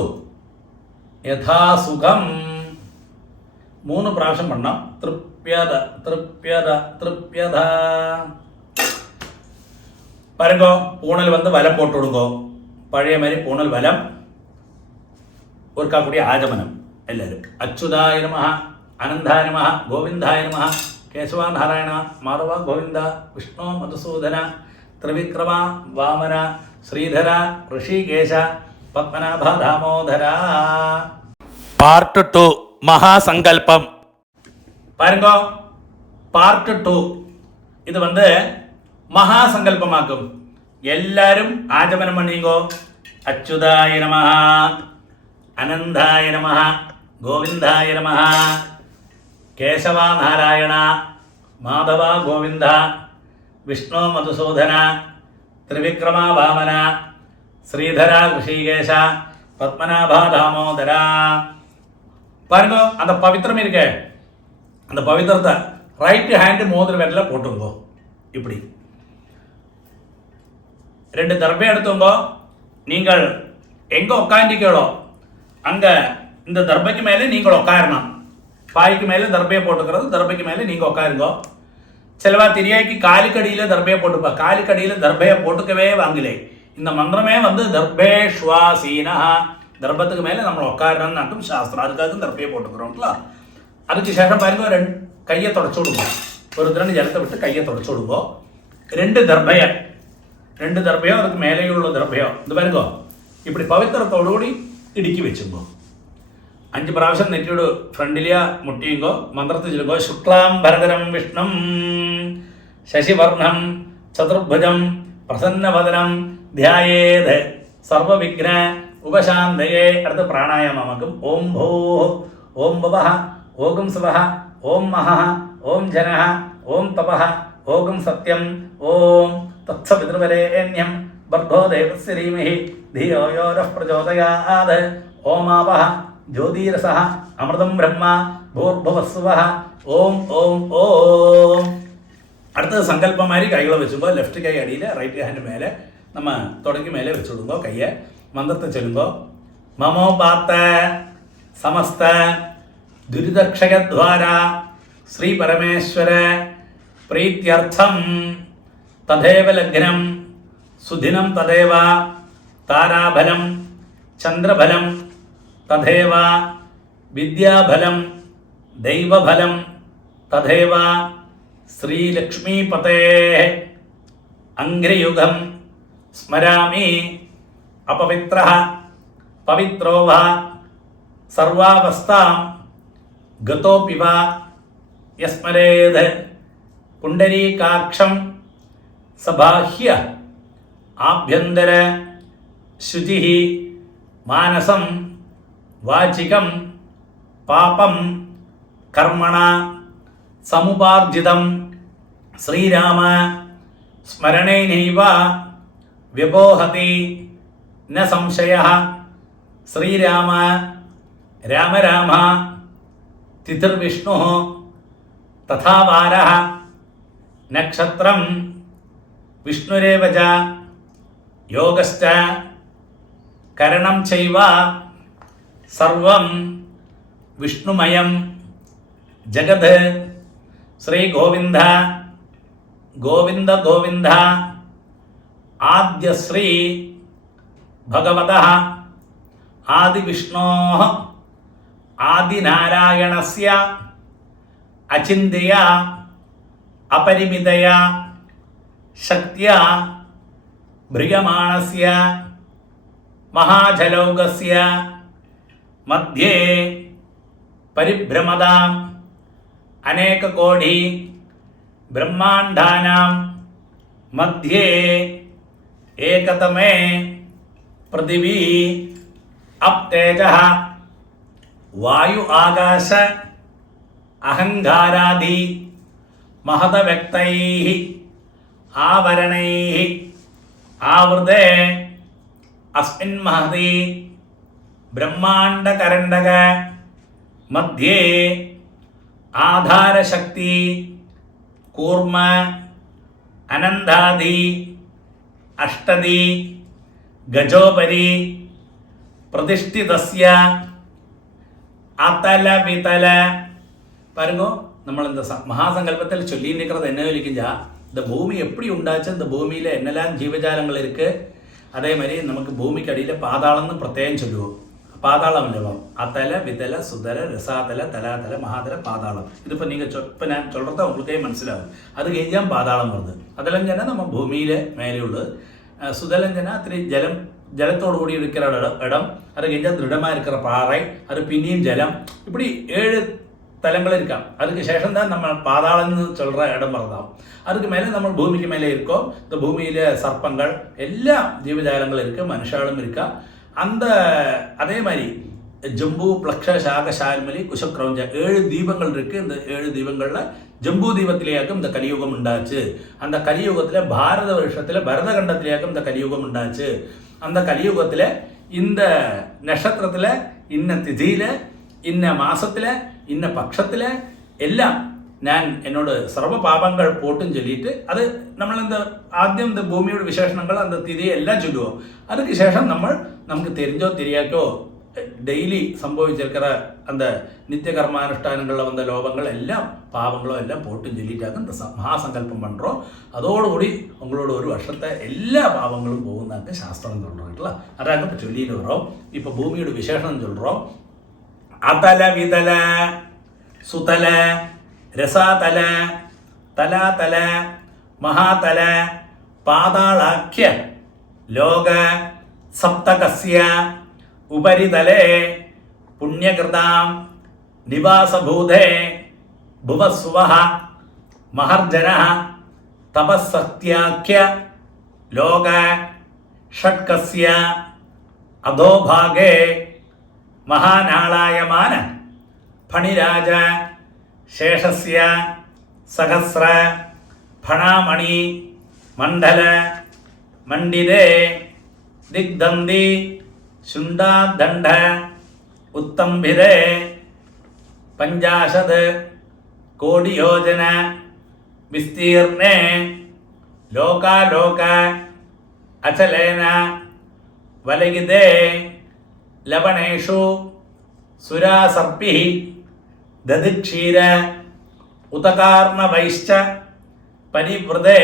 യഥാസുഖം. 3 പ്രാവശ്യം പണം. തൃപ്യത തൃപ്യത തൃപ്യത. பாருங்கோ, பூணல் வந்து வலம் போட்டு விடுங்கோ. பழைய மாதிரி பூணல் வலம். ஒருக்கா கூடிய ஆஜமனம் எல்லாரும். அச்சுதாய நமஹ, அனந்தாய நமஹ, கோவிந்தாய நமஹ, கேசவா நாராயண, மாதவ கோவிந்த, விஷ்ணு மதுசூதன, ത്രിവിക്രമ, വാമന, ശ്രീധര, ഋഷികേശ, പത്മനാഭ, ദാമോദര. പാർട്ട് 2 மகாசங்கல்பம். பாருங்க, பார்ட் 2 இது வந்து மகாசங்கல்பமாக்கும். எல்லாரும் ஆஜமனம் பண்ணீங்கோ. அச்சுதாய நமஹ, அனந்தாய நமஹ, கோவிந்தாய நமஹ, கேசவா நாராயண, மாதவ கோவிந்த, விஷ்ணு மதுசூதன, ത്രിവിക്രമ, வாமன, ஸ்ரீதர, ഋஷிகேஷ, பத்மநாப, தாமோதர. பாருங்க, அந்த பவித்திரம் இருக்கே, அந்த பவித்திரத்தை ரைட் ஹேண்ட் மோதிர விரல போட்டுங்கோ. இப்படி 2 தர்பை எடுத்துங்கோ. நீங்கள் எங்க உட்காந்துக்கோ அங்க இந்த தர்பைக்கு மேலே நீங்கள் உட்காரணும். பாய்க்கு மேலே தர்பையை போட்டுக்கிறது, தர்பைக்கு மேலே நீங்கள் உட்காருங்கோ. சிலவா தெரியாக்கி காலுக்கடியில் தர்பையை போட்டுப்பா. காலுக்கடியில் தர்பையை போட்டுக்கவே வாங்கலே. இந்த மந்திரமே வந்து தர்பேஷ்வாசீனா, தர்பத்துக்கு மேலே நம்ம உட்காரணும்னு நாட்டும் சாஸ்திரம். அதுக்காக தர்பையை போட்டுக்கிறோம்ல. அதுக்கு சேஷம் பாருங்க, 2 கையை தொடச்சு விடுங்க. ஒரு திறன் ஜலத்தை விட்டு கையை தொடச்சு விடுங்கோ. 2 தர்பையை, 2 தர்பையோ அதுக்கு மேலேயுள்ள தர்பையோ இது பாருங்க இப்படி പവിത്രത്തോടുകൂടി ഇടുക്കി വെച്ചുങ്കോ. 5 പ്രാവശ്യം നെറ്റിയോട് ഫ്രണ്ടിലിയ മുട്ടിയുങ്കോ. മന്ത്രത്തിൽ ചൊല്ലുങ്കോ. ശുക്ലാം ഭരതരം വിഷ്ണം ശശിവർണം ചതുർഭുജം പ്രസന്നവദനം ധ്യായേത് സർവവിഘ്ന ഉപശാന്തയേ. അടുത്ത പ്രാണായാമമാക്കും. ഓം ഭൂ, ഓം ഭവഃ, ഓം സ്വഃ, ഓം മഹഃ, ഓം ജനഃ, ഓം തപഃ, ഓം സത്യം, ഓം തത്സവിതൃവരേണ്യം ഭർഗോ ദേവസ്യ ധീമഹി ധിയോ യോ നഃ പ്രചോദയാത്. ഓമാവഃ ജ്യോതിരസഃ അമൃതം ബ്രഹ്മ ഭൂർഭുവസ്സുവഃ. ഓം ഓം ഓം. അടുത്തത് സങ്കല്പം மாதிரி കൈകളെ വെച്ചുമ്പോൾ ലെഫ്റ്റ് കൈ അടിയിൽ, റൈറ്റ് ഹാൻഡ് മേലെ, നമ്മ തുടങ്ങി മേലെ വെച്ചുകൊടുങ്ങോ. കയ്യെ മന്ത്രത്തെ ചൊല്ലുമ്പോൾ മമോപാത്ത സമസ്ത ദുരിതക്ഷയദ്വാര ശ്രീ പരമേശ്വര പ്രീത്യർത്ഥം തഥൈവ ലഗ്നം സുദിനം തഥൈവ താരാഫലം ചന്ദ്രഫലം തഥൈവ വിദ്യാഫലം ദൈവഫലം തഥൈവ ശ്രീലക്ഷ്മീപതേ അംഘ്രിയുഗം സ്മരാമി അപവിത്രഃ പവിത്രോ വ സർവാവസ്ഥാം ഗതോപി വ യസ്മരേത് പുണ്ടരീകാക്ഷം സബാഹ്യ ആഭ്യന്തര ശുചിഃ മാനസം വാചികം പാപം കർമ്മണ സമുപാർജിതം ശ്രീരാമ സ്മരണേനൈവ വ്യപോഹതി ന സംശയഃ. ശ്രീരാമ രാമ രാമ തിഥിർവിഷ്ണു തഥാ വാരഃ നക്ഷത്രം വിഷ്ണുരേവ ച യോഗശ്ച കരണം ചൈവ സർവം വിഷ്ണുമയം ജഗത്. ശ്രീ ഗോവിന്ദ ഗോവിന്ദ ഗോവിന്ദ ആദ്യശ്രീ ഭഗവതഃ ആദിവിഷ്ണോഃ ആദിനാരായണസ്യ അചിന്ത്യ അപരിമിതയ ശക്തിയ ഭ്രിയമാണസ്യ മഹാജലൗകസ്യ മധ്യേ പരിഭ്രമതാം അനേകകോടി ബ്രഹ്മാണ്ഡാനാം മധ്യേ ഏകതമേ പൃഥിവീ അപ്തേജഃ വായു ആകാശ അഹങ്കാരാദി മഹതവ്യക്തൈഃ ആവരണൈഃ ആവൃതേ അസ്മിൻ മഹതി ബ്രഹ്മാണ്ഡകരണ്ഡക മധ്യേ ആധാരശക്തി കൂർമ്മ അനന്താദി അഷ്ടദി ഗജോപരി പ്രതിഷ്ഠിതസ്യ അതല വിതല. பாருங்க, നമ്മൾ இந்த மகாசங்கல்பத்தில் சொல்லி இருக்கிறது என்ன சொல்லிக்கிஞ்சா, இந்த பூமி எப்படி உண்டாச்சு, இந்த பூமியில் என்னெல்லாம் ஜீவஜாலங்கள் இருக்குது, அதே மாதிரி நமக்கு பூமிக்கு அடியில் பாதாளம்னு பிரத்யேகம் சொல்லுவோம். பாதாளம் இல்லை வரும், அத்தல விதல சுதல ரசாதல தலாதல மகாதல பாதாளம். இது இப்போ நீங்கள் இப்போ நான் சொல்கிறத உங்களுக்கே മനസ്സിലാവും. அது കഴിഞ്ഞാൽ பாதாளம் வருது. அதெல்லாம் சொன்னால் நம்ம பூமியில் மேலே உள்ளது. சுதலம் சொன்னால் அத்தனை ஜலத்தோடு கூடி இருக்கிற இடம். அது കഴിഞ്ഞാൽ ദൃഢமாக இருக்கிற பாறை, அது பின்னியும் ஜலம். இப்படி 7 தலங்கள் இருக்காம். அதுக்கு சேஷம் தான் நம்ம பாதாளம்னு சொல்கிற இடம் வரதாம். அதுக்கு மேலே நம்ம பூமிக்கு மேலே இருக்கோம். இந்த பூமியில் சர்ப்பங்கள் எல்லா ஜீவஜாலங்கள் இருக்குது, மனுஷாலும் இருக்கா. அந்த அதே மாதிரி ஜம்பு பிளக்ஷ சாக ஷால்மலி குஷக்ரௌஞ்ச 7 தீபங்கள் இருக்குது. இந்த 7 தீபங்களில் ஜம்பு தீபத்திலேயாக்கும் இந்த கலியுகம் உண்டாச்சு. அந்த கலியுகத்தில் பாரத வருஷத்தில் பரதகண்டத்திலேயாக்கும் இந்த கலியுகம் உண்டாச்சு. அந்த கலியுகத்தில் இந்த நட்சத்திரத்தில் இன்ன திதியில் இன்ன மாசத்தில் இன்ன பட்சத்தில் எல்லாம் நான் என்னோட சர்வ பாபங்கள் போட்டுன்னு சொல்லிட்டு அது നമ്മൾ இந்த ആദ്യം இந்த ഭൂമിയുടെ വിശേഷണങ്ങൾ அந்த திதியை எல்லாம் சொல்லுவோம். அதுக்கு சேஷம் நமக்கு தெரிஞ்சோ தெரியாக்கோ டெய்லி சம்பவிச்சிருக்கிற அந்த நித்திய கர்மானுஷ்டானங்களில் வந்த லோபங்கள் எல்லாம் பாவங்களோ எல்லாம் போட்டுன்னு சொல்லிட்டாங்க இந்த மகாசங்கல்பம் பண்ணுறோம். அதோடுകൂടി உங்களோட ஒரு வருஷத்தை எல்லா பாவங்களும் போகுந்தாங்க சாஸ்திரம் சொல்கிறோம்ல. அதாக இப்போ சொல்லிட்டு வரோம். இப்போ பூமியோட விசேஷம் சொல்கிறோம். അതല വിതല സുതല രസാതല തലാതല മഹാതല പാതാളാഖ്യ ലോക സപ്തകസ്യ ഉപരിതലേ പുണ്യകൃതാം നിവാസഭൂതേ ഭുവസ്വഃ മഹർജനഃ തപസ്സത്യാഖ്യ ലോക ഷട്കസ്യ അധോഭാഗേ മഹാനാളായമാന ഫണിരാജ ശേഷസ്യ സഹസ്ര ഫണാമണി മണ്ഡല മണ്ഡിതേ ദിഗ്ധന്തി ശുണ്ഡാദണ്ഡ ഉത്തംഭിതേ 50 കോടിയോജന വിസ്തീർണേ ലോകാലോക അചലേന വലയിതേ ലവണേഷു സുരാസർപ്പിഃ ദധിക്ഷീര ഉതകാർണവൈശ്ച പരിവൃതേ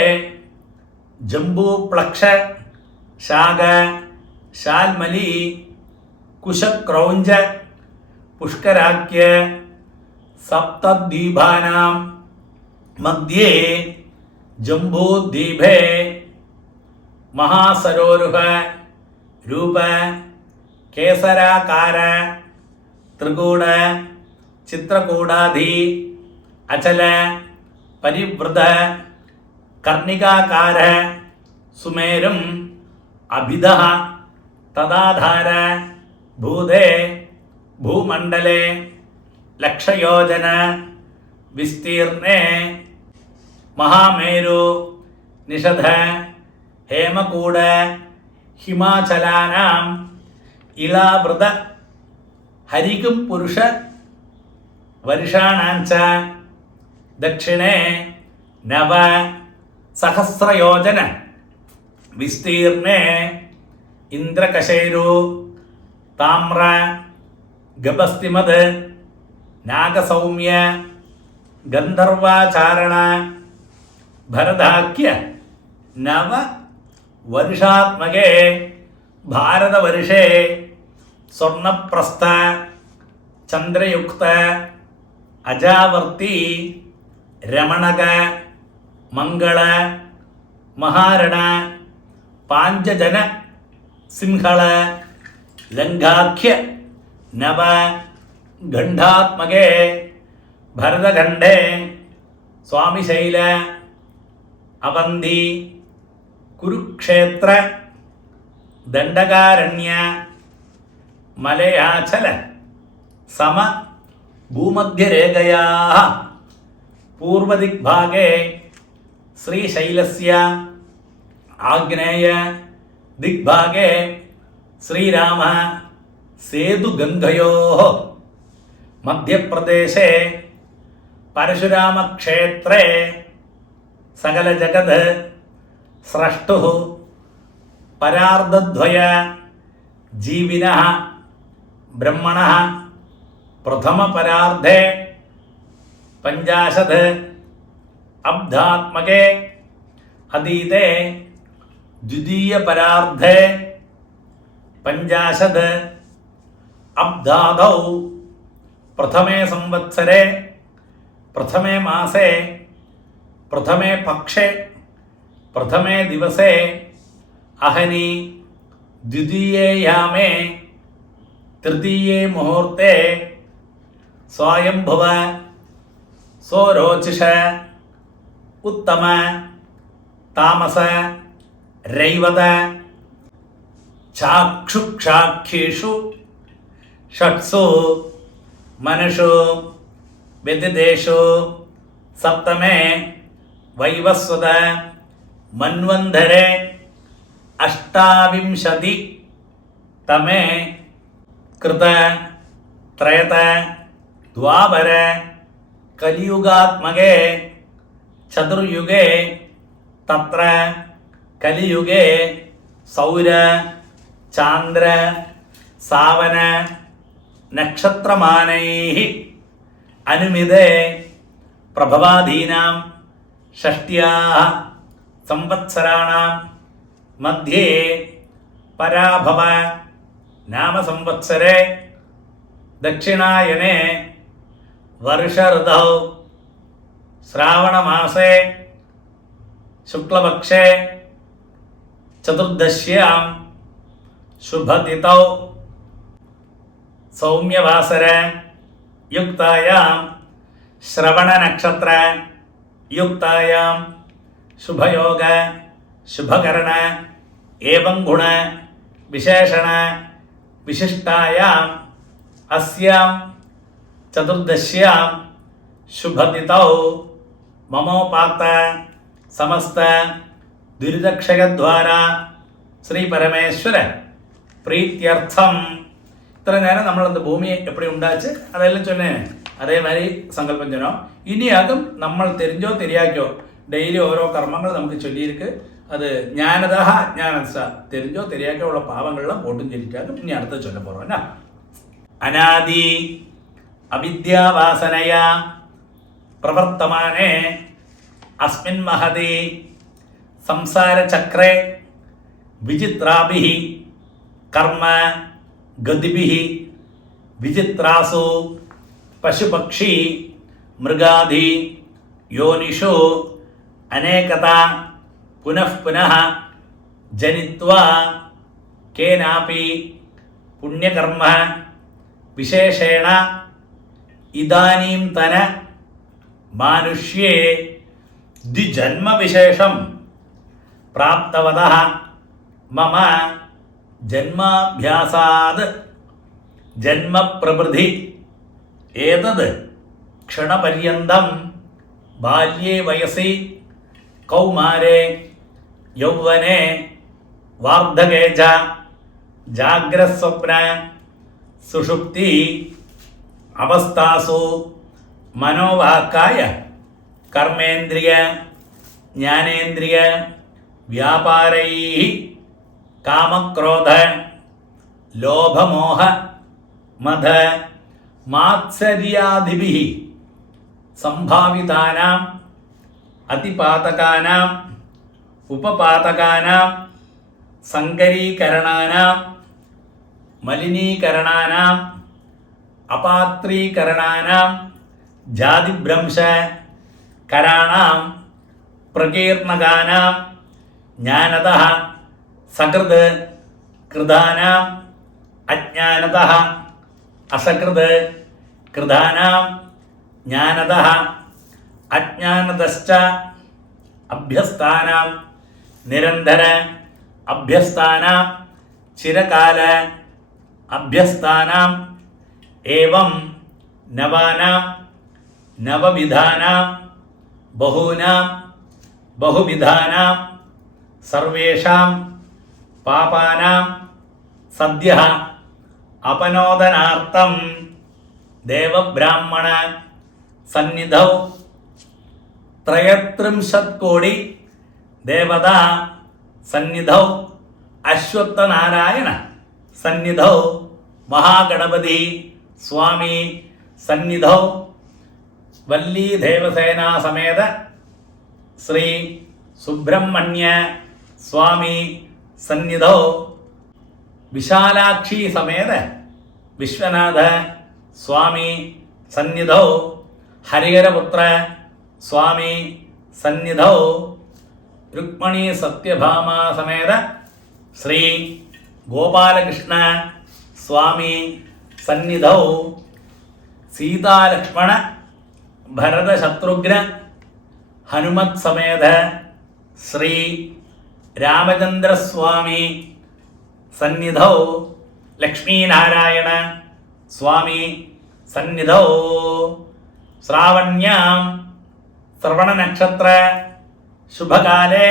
ജംബൂപ്ലക്ഷ ശാഖ ശാൽമലി കുശക്രൗഞ്ച പുഷ്കരാഖ്യ സപ്തദ്വീപാനാം മധ്യേ ജംബൂദ്വീപേ മഹാസരോരുഹ രൂപ കേസരാകാര ത്രികൂട ചിത്രകൂടാധി അചല പരിവൃത കർണികാകാര സുമേരും അഭിധഃ തദാധാര ഭൂതേ ഭൂമണ്ഡലേ ലക്ഷയോജന വിസ്തീർണേ മഹാമേരു നിഷധ ഹേമകൂട ഹിമാചലാനാം ഇളാവൃത ഹരികും പുരുഷ വർഷാണാഞ്ച ദക്ഷിണേ നവ സഹസ്രയോജന വിസ്തീർണേ ഇന്ദ്രകശൈരു താമ്ര ഗപസ്തിമത് നാഗസൗമ്യ ഗന്ധർവാചാരണ ഭരതാഖ്യ നവ വർഷാത്മകേ ഭാരതവർഷേ സ്വർണപ്രസ്ഥ ചന്ദ്രയുക്ത അജാവർത്തി രമണക മംഗള മഹാരണ പാഞ്ചജന സിംഹള ലങ്കാഖ്യ നവ ഗണ്ഡാത്മകേ ഭരതഖണ്ഡേ സ്വാമിശൈല അവന്തി കുരുക്ഷേത്ര ദണ്ഡകാരണ്യ മലയാചല സമ ഭൂമധ്യരേഖയാ പൂർവദിഗ്ഭാഗേ ശ്രീശൈലസ്യ ആഗ്നേയ ദിഗ്ഭാഗേ ശ്രീരാമ സേതുഗംഗയോः മധ്യപ്രദേശേ പരശുരാമക്ഷേത്രേ സകലജഗത് സ്രഷ്ടുഃ പരാർദ്ധദ്വയ ജീവിനഃ ബ്രഹ്മണഃ പ്രഥമപരാർദ്ധേ പഞ്ചാശത് അബ്ധാത്മകേ അതീതേ ദ്വിതീയപരാർദ്ധേ പഞ്ചാശത് അബ്ധാദൗ പ്രഥമേ സംവത്സരേ പ്രഥമേ മാസേ പ്രഥമേ പക്ഷേ പ്രഥമേ ദിവസേ അഹനി ദ്വിതീയേ യാമേ തൃതീയേ മുഹൂർത്തേ സ്വയംഭുവ സ്വരോചിഷ ഉത്തമ താമസ രൈവത ചാക്ഷുക്ഷാഖ്യേഷു ഷട്സു മനുഷു വ്യതിദേശു സപ്തമേ വൈവസ്വത മന്വന്തരേ അഷ്ടാവിംശതി തമേ കൃത ത്രയത ദ്വാപര കലിയുഗാത്മകേ ചതുർയുഗേ തത്ര കലിയുഗേ സൗര ചാന്ദ്ര സാവന നക്ഷത്രമാനൈഃ അനുമിതേ പ്രഭവാദീനാം ഷഷ്ട്യാഃ സംവത്സരാണാം മധ്യേ പരാഭവ നാമസംവത്സരേ ദക്ഷിണായനേ വർഷഋതൗ ശ്രാവണമാസേ ശുക്ലപക്ഷേ ചതുർദശ്യാം ശുഭതിഥൗ സൗമ്യവാസര യുക്തായാം ശ്രവണനക്ഷത്ര യുക്തായാം ശുഭയോഗ ശുഭകരണ ഏവം ഗുണ വിശേഷണ വിശിഷ്ടായാം അസ്യാം ചതുർദശ്യാം ശുഭതിഥൗ മമോപാത്ത സമസ്ത ദുരിതക്ഷയദ്വാര ശ്രീ പരമേശ്വര പ്രീത്യർത്ഥം. ഇത്ര നേരം നമ്മളത് ഭൂമിയെ എപ്പടി ഉണ്ടാച്ച് അതെല്ലാം ചൊല്ലേ അതേ മാതിരി സങ്കല്പം ചൊല്ലോ. ഇനിയാകും നമ്മൾ തെരിഞ്ഞോ തെരിയാക്കോ ഡെയിലി ഓരോ കർമ്മങ്ങൾ നമുക്ക് ചൊല്ലിയിരിക്ക്. അത് ജ്ഞാനതഃ അജ്ഞാനസ തെരിഞ്ഞോ തെരിയാക്കോ ഉള്ള പാവങ്ങളെല്ലാം പോട്ടും ചൊല്ലിട്ടാകും. ഇനി അടുത്ത ചൊല്ല പോറോന. അനാദി അവിദ്യാവാസനയ പ്രവർത്തമാനേ അസ്മിൻ മഹതി സംസാരചക്രേ വിചിത്രാഭിഃ കർമ്മ ഗതിഭിഃ വിചിത്രാസു പശുപക്ഷി മൃഗാദി യോനിഷു അനേകത പുനഃ പുനഃ ജനിത്വാ കേനാപി പുണ്യകർമ്മ വിശേഷേണ ഇദാനീംതന മാനുഷ്യേ ദ്വിജന്മവിശേഷം പ്രാപ്തവതഃ മമ ജന്മാഭ്യാസാത് ജന്മപ്രവൃത്തി ഏതത് ക്ഷണപര്യന്തം ബാല്യേ വയസി കൗമാരേ യൗവനെ വാർദ്ധകേ ച ജാഗ്രസ്വപ്ന സുഷുപ്തി അവസ്ഥാസു മനോവാക്കായ കർമ്മേന്ദ്രിയ ജ്ഞാനേന്ദ്രിയ വ്യാപാരൈഃ കാമക്രോധ ലോഭമോഹ മദ മാത്സര്യാദിഭിഃ സംഭാവിതാനാം അതിപാതകാനാം ഉപപാതകാനാം സങ്കരീകരണാനാം മലിനീകരണാനാം അപാത്രീകരണാനാം ജാതിഭ്രംശ കരാണാം പ്രകീർണകാനാം ജ്ഞാനതഃ സകൃത് കൃതാനാം അജ്ഞാനതഃ അസകൃത് കൃതാനാം ജ്ഞാനതഃ അജ്ഞാനതശ്ച അഭ്യസ്താനാം നിരന്തര അഭ്യസ്താനാം ചിരകാല അഭ്യസ്താനാം ഏവം നവാനാം നവവിധാനാം ബഹൂനാം ബഹുവിധാനാം സർവേഷാം പാപാനാം സദ്യഃ അപനോദനാർത്ഥം ദേവബ്രാഹ്മണ സന്നിധൗ ത്രയത്രിംശത് കോടി ദേവതാ സന്നിധൗ അശ്വത്ഥനാരായണ സന്നിധൗ മഹാഗണപതി സ്വാമി സന്നിധൗ വല്ലീ ദേവസേനാ സമേത ശ്രീ സുബ്രഹ്മണ്യ സ്വാമി സന്നിധൗ വിശാലാക്ഷി സമേത വിശ്വനാഥ സ്വാമി സന്നിധൗ ഹരിഹരപുത്ര സ്വാമി സന്നിധൗ രുക്മണി സത്യഭാമ സമേത ശ്രീ ഗോപാലകൃഷ്ണ സ്വാമി സന്നിധൗ സീതാലക്ഷ്മണ ഭരതശത്രുഘ്ന ഹനുമത് സമേത ശ്രീ രാമചന്ദ്രസ്വാമി സന്നിധൗ ലക്ഷ്മീനാരായണ സ്വാമി സന്നിധൗ ശ്രാവണ്യാം ശ്രവണനക്ഷത്ര ശുഭകാലേ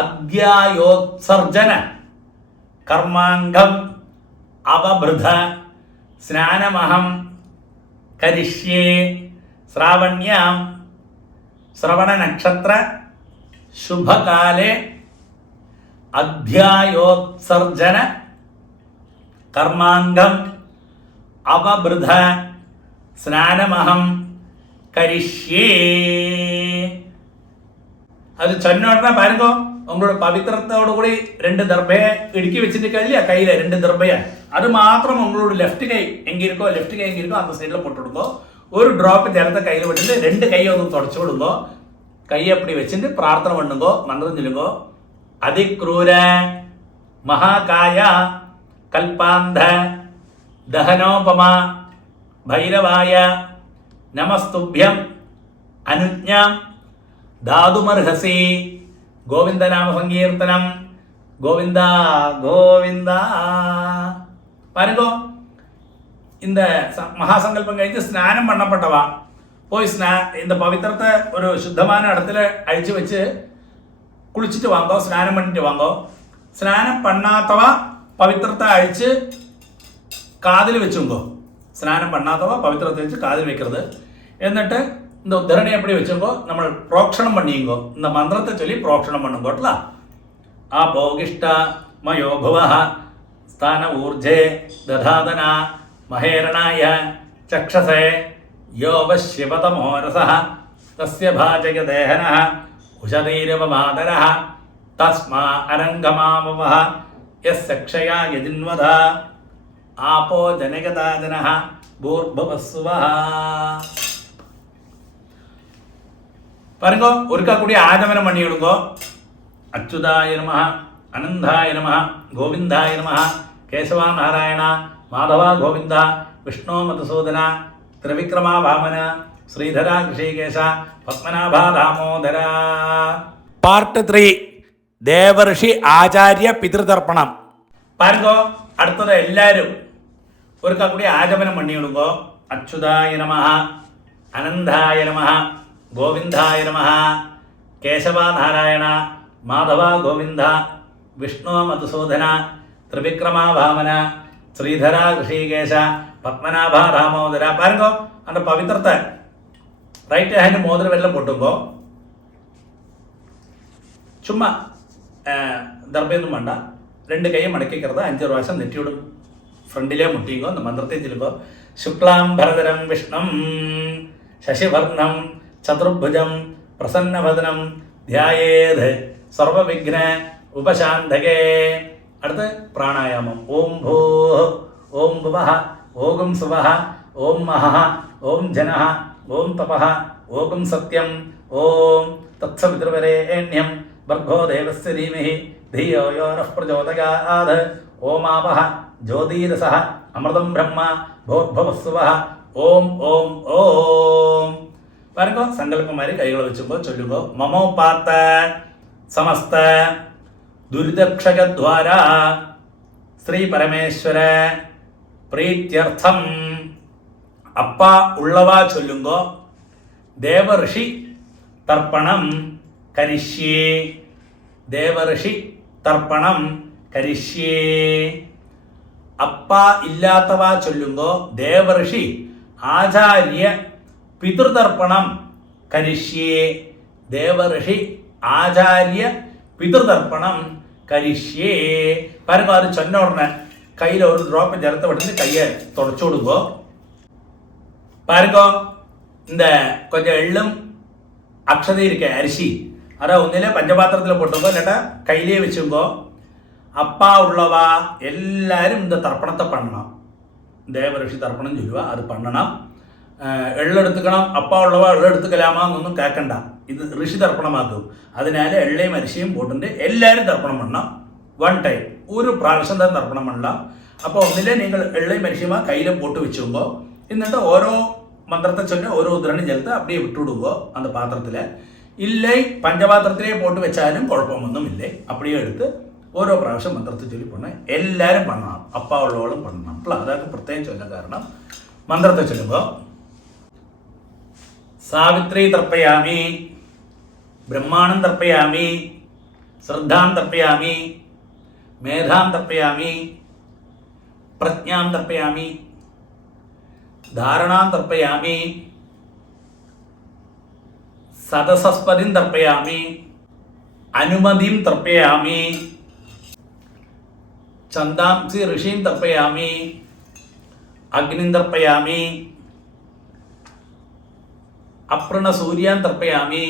അധ്യായോത്സർജന കർമാംഗം അവഭൃത സ്നാനമഹം കരിഷ്യേ ശ്രാവണ്യാം ശ്രവണനക്ഷത്ര ശുഭകാലേ അധ്യായോത്സർജന കർമാംഗം അവഭൃത സ്നാനമഹം കരിഷ്യേ. அது சொன்னோடனே பாருங்க, உங்களோட பவித்திரத்தோடு கூட 2 தர்பையை இடுக்கி வச்சிருக்கா இல்லையா கையில 2 தர்பையை, அது மாத்திரம் உங்களோட லெஃப்ட் கை எங்க இருக்கோ அந்த சைட்ல போட்டு விடுங்க. ஒரு டிராப் ஜலத்தை கையில விட்டுட்டு 2 கையை வந்து தொடச்சு விடுங்க. கையை அப்படி வச்சுட்டு பிரார்த்தனை பண்ணுங்க, மந்திரம் சொல்லுங்க. அதிக்ரூர மகாகாய கல்பாந்த ദഹനോപമാ ഭൈരവായ നമസ്തുഭ്യം അനുജ്ഞാം ധാതുമർഹസി. ഗോവിന്ദനാമ സങ്കീർത്തനം. ഗോവിന്ദ ഗോവിന്ദ. பாருங்க, இந்த மகாசங்கல்பம் கழித்து ஸ்நானம் பண்ணப்பட்டவா போய் இந்த பவித்திரத்தை ஒரு சுத்தமான இடத்துல அழிச்சு வச்சு குளிச்சுட்டு வாங்கோ, ஸ்நானம் பண்ணிட்டு வாங்கோ. ஸ்நானம் பண்ணாதவா பவித்திரத்தை அழிச்சு காதில் வச்சுங்கோ. ஸ்நானம் பண்ணாதவா பவித்திரத்தை வச்சு காதில் வைக்கிறது. എന്നിട്ട് இந்த உத்தரணி எப்படி வச்சுங்கோ, நம்ம புரோக்ஷணம் பண்ணிங்கோ. இந்த மந்திரத்தை சொல்லி புரோக்ஷணம் பண்ணுங்கோட்டா. ஆபோகிஷ்ட மயோ புவஹ ஸ்தான ஊர்ஜே ததாதன மஹேரணாய சக்ஷசே யோவசிவதமோரசஹ தஸ்ய பாஜக தேஹனஹ உஷதீரவமாதரஹ தஸ்மா அரங்கமாமவஹ யஸ்ஸக்ஷயா யஜின்வத ஆபோ ஜனகதாஜனஹ பூர்பவஸ்வஹ. பாருங்க, ஒருக்கா கூடிய ஆஜமனம் பண்ணிவிடுங்கோ. அச்சுதாய நமஹ, அனந்தாய நமஹ, கோவிந்தாய நமஹ, கேசவா நாராயண, மாதவா கோவிந்த, விஷ்ணு மதுசூதன, ത്രിവിക്രമ വാമന, ശ്രീധര ഋഷികേശ, പത്മനാഭ ദാമോദര. പാർട്ട് 3 ദേവർഷി ആചാര്യ പിതൃതർപ്പണം. പാരുങ്കോ, അടുത്തത് എല്ലാവരും ഒരിക്കൽ കൂടി ആചമനം പണിയിടുങ്കോ. അച്യുതായ നമഃ, അനന്തായ നമഃ, ഗോവിന്ദായ നമഃ, കേശവ നാരായണ, മാധവ ഗോവിന്ദ, വിഷ്ണു മധുസൂദന, ത്രിവിക്രമ വാമന, ശ്രീധര ഋഷികേശ, പത്മനാഭ ദാമോദര. பாருங்கோ, அந்த பவித்திரத்தை ரைட் ஹேண்ட் மோதிர வெல்ல போட்டுங்கோ. சும்மா ദർഭയൊന്നും വേണ്ട. 2 കൈയും മടക്കിക്കരുത്. 5 പ്രാവശ്യം നെറ്റിയോടും ഫ്രണ്ടിലേ മുട്ടിങ്ങോ. அந்த മന്ത്രത്തെ ചൊല്ലുമ്പോ ശുക്ലാം ഭരതരം വിഷ്ണം ശശിവർണം ചതുർഭുജം പ്രസന്നവദനം ധ്യായേത് സർവവിഘ്ന ഉപശാന്തകേ. അടുത്ത് പ്രാണായാമം. ഓം ഭൂ ഓം ഭുവഃ ഓം സുവഹ ഓം മഹഃ ഓം ജനഃ ഓം തപഃ ഓം സത്യം ഓം തത്സവിതൃവരേണ്യം ഭർഗോ ദേവസ്യ ധീമഹി ധിയോ യോ നഃ പ്രചോദയാത് ഓമാവഹ ജ്യോതിരസഃ അമൃതം ബ്രഹ്മ ഭോർഭവസ്സുവഃ ഓം ഓം ഓം. പാരുങ്കോ സങ്കല്പമാര് കൈകൾ വെച്ചുമ്പോൾ ചൊല്ലുമ്പോൾ മമോപാത്ത സമസ്ത ദുരിതക്ഷകദ്വാര ശ്രീ പരമേശ്വര പ്രീത്യർത്ഥം. അപ്പ ഉള്ളവ ചൊല്ലുമ്പോൾ ദേവഋഷി തർപ്പണം കരിഷ്യേ. ദേവഋഷി തർപ്പണം കരിഷ്യേ. അപ്പ ഇല്ലാത്തവ ചൊല്ലുമ്പോൾ ദേവഋഷി ആചാര്യ പിതൃതർപ്പണം കരിഷ്യേ. ദേവഋഷി ആചാര്യ പിതൃതർപ്പണം കരിഷ്യേ. പാരുങ്കോ അത് ചൊന്ന ഉടനെ കയ്യിൽ ഒരു ഡ്രോപ്പ് ചേർത്ത് വിട്ടിട്ട് കയ്യെ തുടച്ചു കൊടുക്കുമോ. பாருங்கோ இந்த கொஞ்சம் எள்ளும் அக்ஷதை இருக்க அரிசி அதை ஒன்றில் பஞ்சபாத்திரத்தில் போட்டுக்கோ இல்லாட்டா கையிலே வச்சுக்கோ. அப்பா உள்ளவா எல்லாரும் இந்த தர்ப்பணத்தை பண்ணணும். தேவரிஷி தர்ப்பணம் சொல்லுவா அது பண்ணணும். എള്ള് എടുത്തുക്കണം. അപ്പ ഉള്ളവ എള്ള് എടുത്തുക്കലാമാ എന്നൊന്നും കേൾക്കണ്ട. ഇത് ഋഷി തർപ്പണമാക്കും. അതിനാൽ എള്ളയും അരിശിയും പോട്ടുണ്ട് എല്ലാവരും തർപ്പണം பண்ணണം. വൺ ടൈം ഒരു പ്രാവശ്യം തന്നെ തർപ്പണം பண்ணலாம். അപ്പോൾ ഒന്നിലെ നിങ്ങൾ എള്ളയും അരിശിയുമാ കയ്യിൽ പോട്ട് വെച്ചുമ്പോൾ എന്നിട്ട് ഓരോ മന്ത്രത്തെ ചൊല്ലി ഓരോ ഉദ്രണി ചേർത്ത് அப்படியே വിട്ടുവിടുമ്പോൾ அந்த பாத்திரத்தில் இல்லை பஞ்சபாத்திரத்திலே போட்டு வச்சாலும் குழப்பமൊന്നും இல்லை. அப்படியே எடுத்து ഓരോ പ്രാവശ്യം മന്ത്രത്തെ ചൊല്ലി പോണേ എല്ലാവരും பண்ணണം. அப்பா உள்ளவளும் பண்ணണം. അപ്പോൾ അതൊക്കെ പ്രത്യേകം ചൊല്ലാൻ കാരണം മന്ത്രത്തെ ചൊല്ലുമ്പോൾ സാവിത്രി തർപ്പയാമി, ബ്രഹ്മാണം തർപ്പയാമി, ശ്രദ്ധാം തർപ്പയാമി, മേധാം തർപ്പയാമി, പ്രജ്ഞാം തർപ്പയാമി, ധാരണാം തർപ്പയാമി, സദസസ്പതിം തർപ്പയാമി, അനുമതിം തർപ്പയാമി, ചന്ദാംസി ഋഷിം തർപ്പയാമി, അഗ്നിം തർപ്പയാമി, അപ്രണ സൂര്യാൻ തർപ്പയാമി,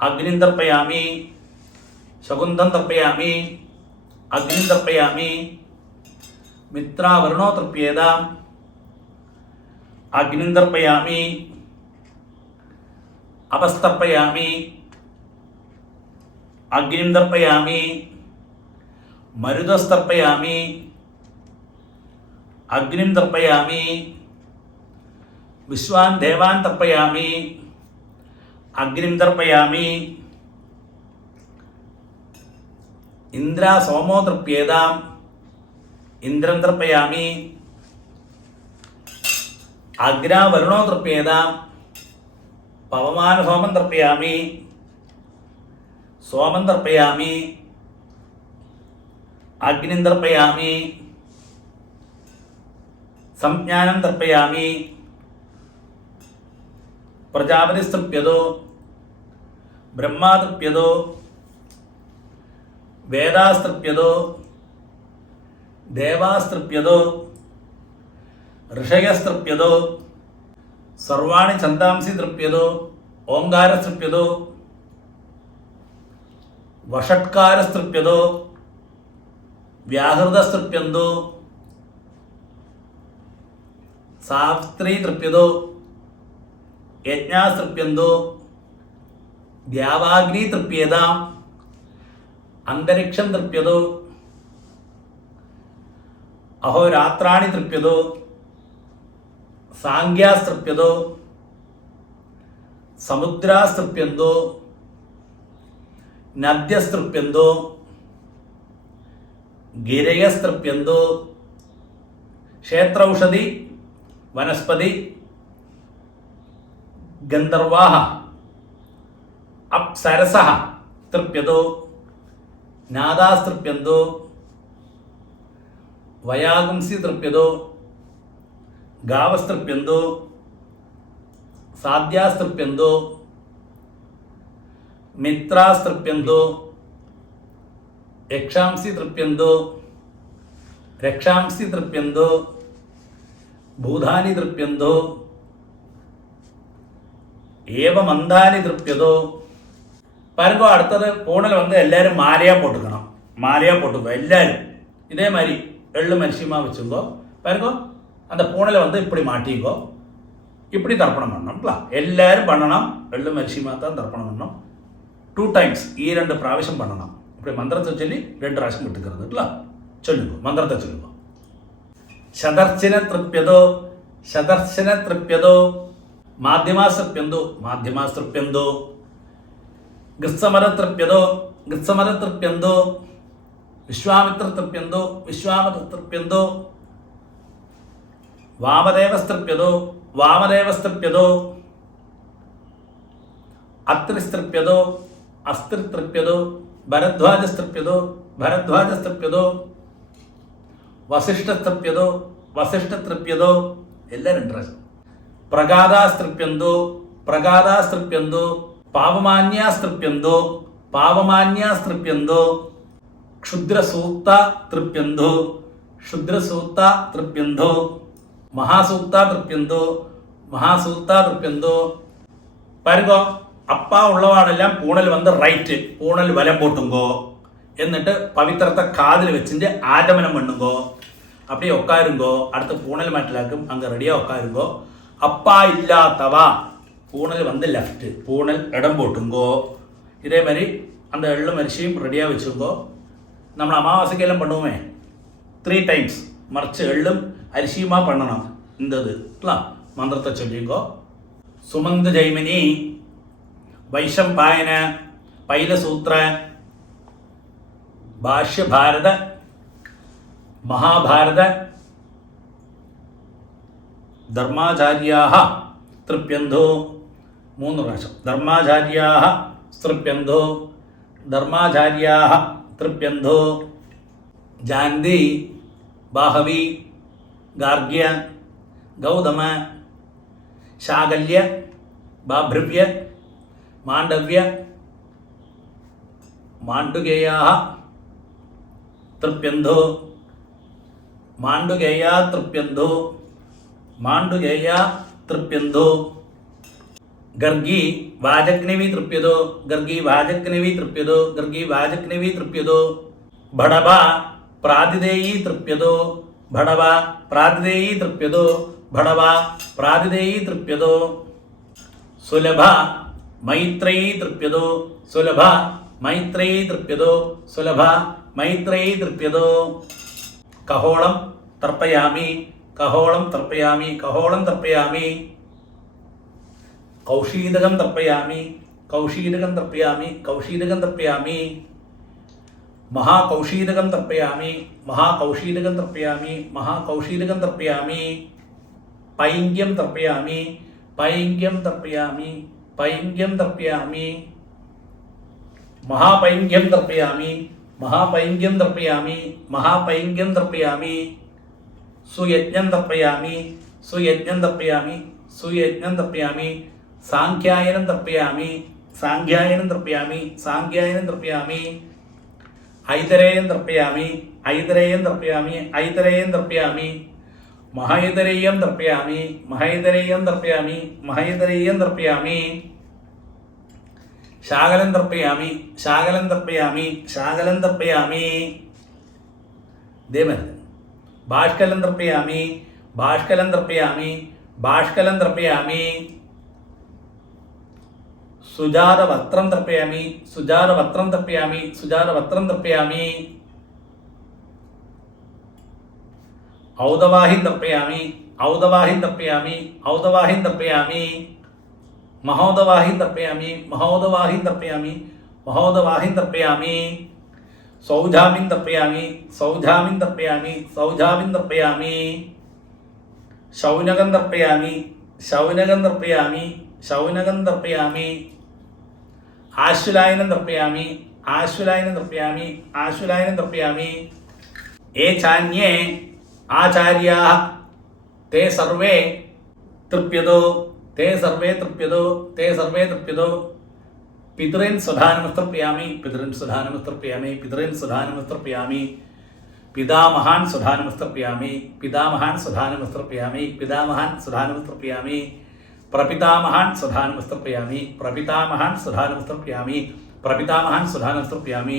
അഗ്നിം തർപ്പയാമി, ശകുന്തം തർപ്പയാമി, അഗ്നിം തർപ്പയാമി, മിത്രാവരുണോ തർപ്യേതാം, അഗ്നിം തർപ്പയാമി, അപസ്തർപ്പയാമി, അഗ്നിം തർപ്പയാമി, മരുതസ്തർപ്പയാമി, അഗ്നിം തർപ്പയാമി, വിശ്വാൻ ദേവാൻ തർപ്പയാമി, അഗ്നിം തർപ്പയാമി, ഇന്ദ്ര സോമോ തൃപ്യേതാം, ഇന്ദ്രം തർപ്പയാമി, അഗ്രാ വരുണോ തൃപ്യേതാം, പവമാന സോമം തർപ്പയാമി, സോമം തർപ്പയാമി, അഗ്നിം തർപ്പയാമി, സംജ്ഞാനം തർപ്പയാമി, പ്രജാപതിസ്തൃപ്യതോ, ബ്രഹ്മാതൃപ്യതോ, വേദാസ്തൃപ്യതോ, ദേവാസ്തൃപ്യതോ, ഋഷയസ്തൃപ്യതോ, സർവാണി ഛന്ദാംസി തൃപ്യതോ, ഓംകാരസ്തൃപ്യതോ, വഷട്കാരസ്തൃപ്യതോ, വ്യാഹൃതസ്തൃപ്യന്തോ, സാവിത്രീ തൃപ്യതോ, യജ്ഞാസ്തൃപ്യന്തോ, ദ്യാവാഗ്നി തൃപ്യേതാം, അന്തരിക്ഷം തൃപ്യതോ, അഹോരാത്രാണി തൃപ്യതോ, സാംഖ്യാസ്തൃപ്യതോ, സമുദ്രാസ്തൃപ്യന്തോ, നദ്യസ്തൃപ്യന്തോ, ഗിരയസ്തൃപ്യന്തോ, ക്ഷേത്രൌഷധി വനസ്പതി ഗന്ധർവാഹ അപ്സരസഃ തൃപ്യതോ, നാദാസ്തൃപ്യന്തോ, വയാഗുംസി തൃപ്യതോ, ഗാവസ്തൃപ്യന്തോ, സാധ്യാസ്തൃപ്യന്തോ, മിത്രാസ്തൃപ്യന്തോ, യക്ഷാംസി തൃപ്യന്തോ, രക്ഷാംസി തൃപ്യന്തോ, ഭൂതാനി തൃപ്യന്തോ, ഏവമന്താനി തൃപ്യതോ. പാരുങ്കോ അടുത്തത് ഫോണിൽ വന്ന് എല്ലാവരും മാലയാ പൊട്ടുക്കണം. മാലയാ പൊട്ടുക എല്ലാവരും ഇതേമാതിരി എള്ളു മനുഷ്യമാ വെച്ചുമ്പോൾ പാരുങ്കോ அந்த பூனலை வந்து இப்படி மாட்டிக்கோ, இப்படி தர்ப்பணம் பண்ணணும்ல. எல்லாரும் பண்ணணும். எள்ளும் அரிசியுமா தான் தர்ப்பணம் பண்ணணும். 2 times, 2 പ്രാവശ്യം பண்ணணும். இப்படி மந்திரத்தை சொல்லி 2 പ്രാവശ്യം விட்டுக்கிறதுல சொல்லுங்க. மந்திரத்தை சொல்லுங்க. ശതർശന തൃപ്യതോ ശതർശന തൃപ്യതോ മാധ്യമാസ്തൃപ്യന്തോ മാധ്യമാസ്തൃപ്യന്തോ ഗൃത്സമര തൃപ്യതോ ഗൃത്സമര തൃപ്യന്തോ വിശ്വാമിത്ര തൃപ്യന്തോ വിശ്വാമിത്ര തൃപ്യന്തോ വാമദേവസ്തൃപ്യതോ വാമദേവസ്തൃപ്യതോ അത്രിസ്തൃപ്യതോ അസ്ത്രിതൃപ്യതോ ഭരദ്വാജസ്തൃപ്യതോ ഭരദ്വാജസ്തൃപ്യതോ വസിഷ്ഠതൃപ്യതോ വസിഷ്ഠതൃപ്യതോ എല്ലാം 2 പ്രാവശ്യം. പ്രഗാദാസ്തൃപ്യന്തോ പ്രഗാദാസ്തൃപ്യന്തോ പാവമാന്യാസ്തൃപ്യന്തോ പാവമാന്യാസ്തൃപ്യന്തോ ക്ഷുദ്രസൂക്ത തൃപ്യന്തോ ക്ഷുദ്രസൂക്ത തൃപ്യന്തോ മഹാസൂക്ത തൃപ്യന്തോ മഹാസൂക്ത തൃപ്യന്തോ. பாருங்கோ, அப்பா உள்ளவாடெல்லாம் பூணல் வந்து ரைட்டு, பூணல் வலம் போட்டுங்கோ. എന്നിട്ട് പവിത്രത്തെ കാതിൽ വെച്ചിട്ട് ആചമനം பண்ணுங்கோ. அப்படியே உட்காருங்கோ. அடுத்து பூணல் மாட்டலாக்கும் அங்கே ரெடியாக உட்காருங்கோ. அப்பா இல்லாதவா பூணல் வந்து லெஃப்ட், பூணல் இடம் போட்டுங்கோ. இதே மாதிரி அந்த எள்ளும் அரிசியும் ரெடியாக வச்சுங்கோ. നമ്മൾ അമാവാസയ്ക്കെല്ലാം பண்ணுவோமே 3 times മറിച്ച് എള്ളും അരിശിയുമാ பண்ணணும். இந்த മന്ത്രത്തെ ചൊല്ലിങ്കോ. സുമന്ത് ജൈമിനി വൈശംപായന പൈലസൂത്ര ഭാഷ്യഭാരത മഹാഭാരത ധർമാചാര്യാഹ തൃപ്യന്തോ. 3 പ്രാവശ്യം. ധർമാചാര്യാഹ തൃപ്യന്തോ ധർമാചാര്യാഹ തൃപ്യന്തോ. ജാന്തി ബാഹവി ഗാർഗ്യ ഗൗതമ ശാകല്യ ബാഭൃവ്യ മാണ്ഡവ്യ മാണ്ഡുകേയാഹ തൃപ്യന്തോ മാണ്ഡുകേയാ തൃപ്യന്തോ മാണ്ഡുകേയാ തൃപ്യന്തോ. ഗർഗി വാജഗ്നവി തൃപ്യതോ ഗർഗി വാജഗ്നവി തൃപ്യതോ ഗർഗി വാജഗ്നവി തൃപ്യതോ. ഭടവ പ്രാതിദേയി തൃപ്യതോ ഭടവ പ്രാതിദേയി തൃപ്യതോ ഭടവ പ്രാതിദേയി തൃപ്യതോ. സുലഭ മൈത്രേയി തൃപ്യതോ സുലഭ മൈത്രേയി തൃപ്യതോ സുലഭ മൈത്രേയി തൃപ്യതോ. കഹോളം തർപ്പയാമി കഹോളം തർപ്പയാമി കഹോളം തർപ്പയാമി. കൗശീതകം തർപ്പയാമി കൗശീതകം തർപ്പയാമി കൗശീതകം തർപ്പയാമി. മഹാകൗശീതകം തർപ്പയാമി മഹാകൗശീതകം തർപ്പയാമി മഹാകൗശീതകം തർപ്പയാമി. പൈങ്ക്യം തർപ്പയാമി പൈങ്ക്യം തർപ്പയാമി പൈങ്ക്യം തർപ്പയാമി. മഹാപൈങ്ക്യം തർപ്പയാമി മഹാപൈങ്ക്യം തർപ്പയാമി മഹാപൈങ്ക്യം തർപ്പയാമി. സുയജ്ഞം തർപ്പയാമി സുയജ്ഞം തർപ്പയാമി സുയജ്ഞം തർപ്പയാമി. സാംഖ്യായനം തർപ്പയാമി സാംഖ്യായനം തർപ്പയാമി സാംഖ്യായനം തർപ്പയാമി. ഐതരേയം തർപ്പയാമി ഐതരേയം തർപ്പയാമി ഐതരേയം തർപ്പയാമി. മഹൈതരേയം തർപ്പയാമി മഹൈതരേയം തർപ്പയാമി മഹൈതരേയം തർപ്പയാമി. ശാകലം തർപ്പയാമി ശാകലം തർപ്പയാമി ശാകലം തർപ്പയാമി. ദേവൻ ബാഷ്കലം തർപ്പയാമി ബാഷ്കലം തർപ്പയാമി ബാഷ്കലം തർപ്പയാമി. സുജാതവസ്ത്രം തർപ്പയാമി സുജാതവസ്ത്രം തർപ്പയാമി സുജാതവസ്ത്രം തർപ്പയാമി. ഔദവാഹിം തർപ്പയാമി ഔദവാഹിം തർപ്പയാമി ഔദവാഹിം തർപ്പയാമി. മഹോദവാഹിം തർപ്പയാമി മഹോദവാഹിം തർപ്പയാമി മഹോദവാഹിം തർപ്പയാമി. സൗജാമിൻ തർപ്പയാമി സൗജാമിൻ തർപ്പയാമി സൗജാമിൻ തർപ്പയാമി. ശൗനകം തർപ്പയാമി ശൗനകം തർപ്പയാമി ശൗനകം തർപ്പയാമി. ആശ്വലായനം തർപ്പയാമി ആശ്വലായനം തർപ്പയാമി ആശ്വലായനം തർപ്പയാമി. ഏ ചാന്യേ ആചാര്യാഃ തേ സർവേ തൃപ്യതോ തേ സർവേ തൃപ്യതോ തേ സർവേ തൃപ്യതോ. പിതॄൻ സ്വധാനമസ്തർപ്പയാമി പിതॄൻ സ്വധാനമസ്തർപ്പയാമി പിതॄൻ സ്വധാനമസ്തർപ്പയാമി. പിതാമഹാൻ സ്വധാനമസ്തർപ്പയാമി പിതാമഹാൻ സ്വധാനമസ്തർപ്പയാമി പിതാമഹാൻ സ്വധാനമസ്തർപ്പയാമി. പ്രപിതാമഹാൻ സ്വധാനമസ്തർപ്പയാമി പ്രപിതാമഹാൻ സ്വധാനമസ്തർപ്പയാമി പ്രപിതാമഹാൻ സ്വധാനമസ്തർപ്പയാമി.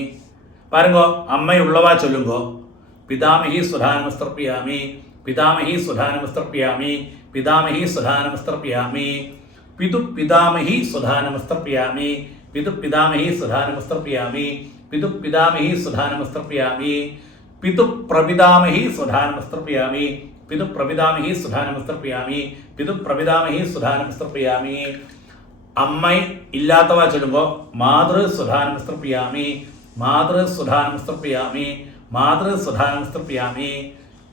பாருங்கோ, அம்மை உள்ளவா சொல்லுங்கோ. பிதாமகி சுதானமஸ்தர்ப்பயாமி पितामही सुधा नमस्तर्पयामि पितामही सुधा नमस्तर्पयामि पितु पितामही सुधा नमस्तर्पयामि पितु पितामही सुधा नमस्तर्पयामि पितु पितामही सुधा नमस्तर्पयामि पितु प्रपितामही सुधा नमस्तर्पयामि पितु प्रपितामही सुधा नमस्तर्पयामि पितु प्रपितामही सुधा नमस्तर्पयामि അമ്മ ഇല്ലാത്തവ ചൊല്ലുമ്പോൾ മാതൃ സുധാ നമസ്തർപ്പയാമി മാതൃ സുധാ നമസ്തർപ്പയാമി മാതൃ സുധാ നമസ്തർപ്പയാമി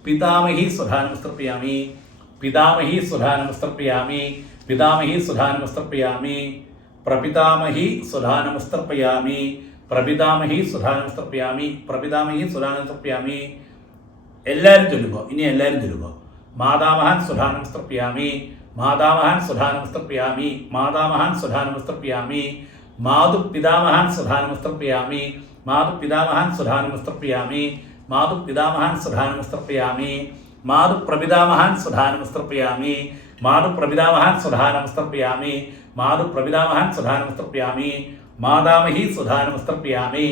പിതാമഹി സുധാ നമസ്തർപ്പയാമി പിതാമഹി സുധാ നമസ്തർപ്പയാമി പിതാമഹി സുധാ നമസ്തർപ്പയാമി പ്രപിതാമഹി സുധാ നമസ്തർപ്പയാമി പ്രപിതാമഹി സുധാ നമസ്തർപ്പയാമി പ്രപിതാമഹി സുധാ നമസ്തർപ്പയാമി എല്ലാവരും ചൊല്ലുമ്പോൾ ഇനി എല്ലാവരും ചൊല്ലുമ്പോൾ മാതാമഹൻ സുധാ നമസ്തർപ്പയാമി മാതാമഹൻ സുധാ നമസ്തർപ്പയാമി മാതാമഹൻ സുധാ നമസ്തർപ്പയാമി മാതു പിതാമഹൻ സുധാ നമസ്തർപ്പയാമി മാതു പിതാമഹൻ സുധാ നമസ്തർപ്പയാമി മാതു പിതാമഹൻ സുധാ നമസ്തർപ്പയാമി മാതു പ്രപിതാമഹൻ സുധാ നമസ്തർപ്പയാമി മാതു പ്രപിതാമഹൻ സുധാ നമസ്തർപ്പയാമി മാതു പ്രപിതാമഹൻ സുധാ നമസ്തർപ്പയാമി മാതാമഹി സുധാ നമസ്തർപ്പയാമി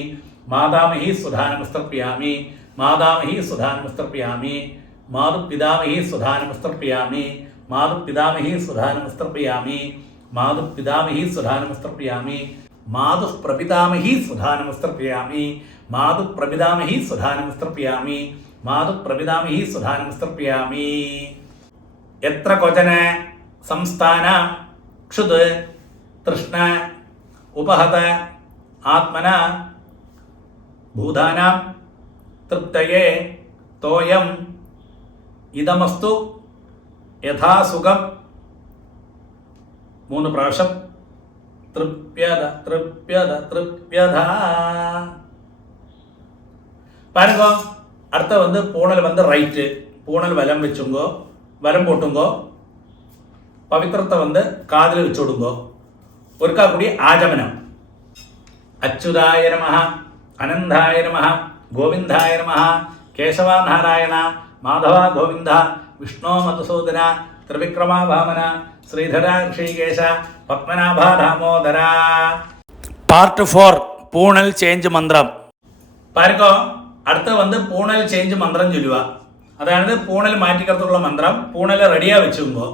മാതാമഹി സുധാ നമസ്തർപ്പയാമി മാതാമഹി സുധാ നമസ്തർപ്പയാമി മാതു പിതാമഹി സുധാ നമസ്തർപ്പയാമി മാതു പിതാമഹി സുധാ നമസ്തർപ്പയാമി മാതു പിതാമഹി സുധാ നമസ്തർപ്പയാമി മാതു പ്രപിതാമഹി സുധാ നമസ്തർപ്പയാമി മാതു പ്രപിതാമഹി സുധാ നമസ്തർപ്പയാമി മാതു പ്രപിതാമഹി സുധാ നമസ്തർപ്പയാമി എത്ര ക്വചന സംസ്ഥാന ക്ഷുത് തൃഷ്ണ ഉപഹത ആത്മന ഭൂതാനാം തൃപ്തയേ തോയം ഇതമസ്തു യഥാസുഖം 3 പ്രാവശ്യം തൃപ്യത തൃപ്യത തൃപ്യത பாருங்க. அடுத்த பூணல் ரைட்டு பூணல் வலம் வச்சுங்கோ வலம் போட்டுங்கோ பவித்திரத்தை காதில் வச்சு விடுங்கோ ஒருக்கா கூடிய ஆஜமனம் அச்சுதாய நமஹ அனந்தாய நமஹ கோவிந்தாய நமஹ கேசவா நாராயண மாதவா கோவிந்த വിഷ്ണു മധുസൂദന ത്രിവിക്രമ വാമന ശ്രീധര ഋഷികേശ പത്മനാഭ ദാമോദര. പാർട്ട് 4 പൂണൽ ചേഞ്ച് മന്ത്രം. പാർക്കോ അടുത്ത പൂണൽ ചേഞ്ച് മന്ത്രം ചൊല്ലുക. അതായത് പൂണൽ മാറ്റിക്കടത്തുള്ള മന്ത്രം. പൂണൽ റെഡിയാ വെച്ചുമ്പോ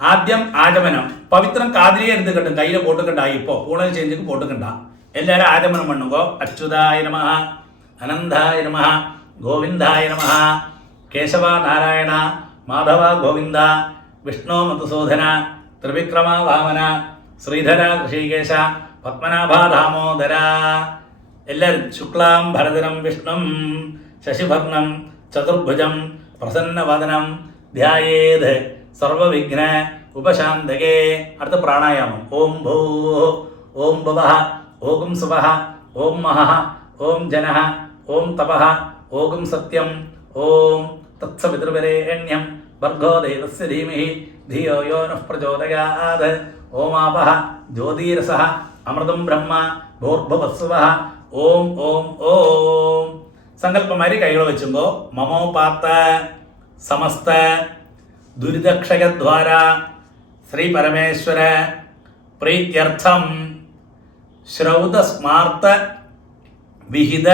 ആദ്യം ആചമനം പവിത്രം കാതിലേ എടുത്ത് കിട്ടും കയ്യിൽ പോട്ടുക്കണ്ട. ഇപ്പോൾ പൂണൽ ചേഞ്ചിക്ക് പോട്ടുക്കണ്ട. എല്ലാവരും ആചമനം പണ്ണുമ്പോ അച്യുതായ നമഃ അനന്തായ നമഃ ഗോവിന്ദായ നമഃ കേശവ നാരായണ മാധവ ഗോവിന്ദ വിഷ്ണു മധുസൂദന ത്രിവിക്രമ വാമന ശ്രീധര ഋഷികേശ പത്മനാഭ ദാമോദര. എല്ലാവരും ശുക്ലാം ഭരതരം വിഷ്ണും ശശിഭർണം ചതുർഭുജം പ്രസന്നവദനം ധ്യായേത് സർവവിഘ്ന ഉപശാന്തകേ. അടുത്ത പ്രാണായാമം. ഓം ഭൂ ഓം ഭവഃ ഓം സുവഃ ഓം മഹഃ ഓം ജനഃ ഓം തപഃ ഓം സത്യം ഓം തത്സവിതൃവരേണ്യം ഭർഗോ ദേവസ്യ ധീമഹി ധിയോ യോ നഃ പ്രചോദയാത്. ഓമാപഃ ജ്യോതിരസഃ അമൃതം ബ്രഹ്മ ഭൂർഭുവസ്സുവഃ. ഓം ഓം ഓം. സങ്കല്പമാരി കൈകൾ വെച്ചുമ്പോ മമോപാത്ത സമസ്ത ദുരിതക്ഷയദ്വാര ശ്രീ പരമേശ്വര പ്രീത്യർത്ഥം ശ്രൗതസ്മാർത്ത വിഹിത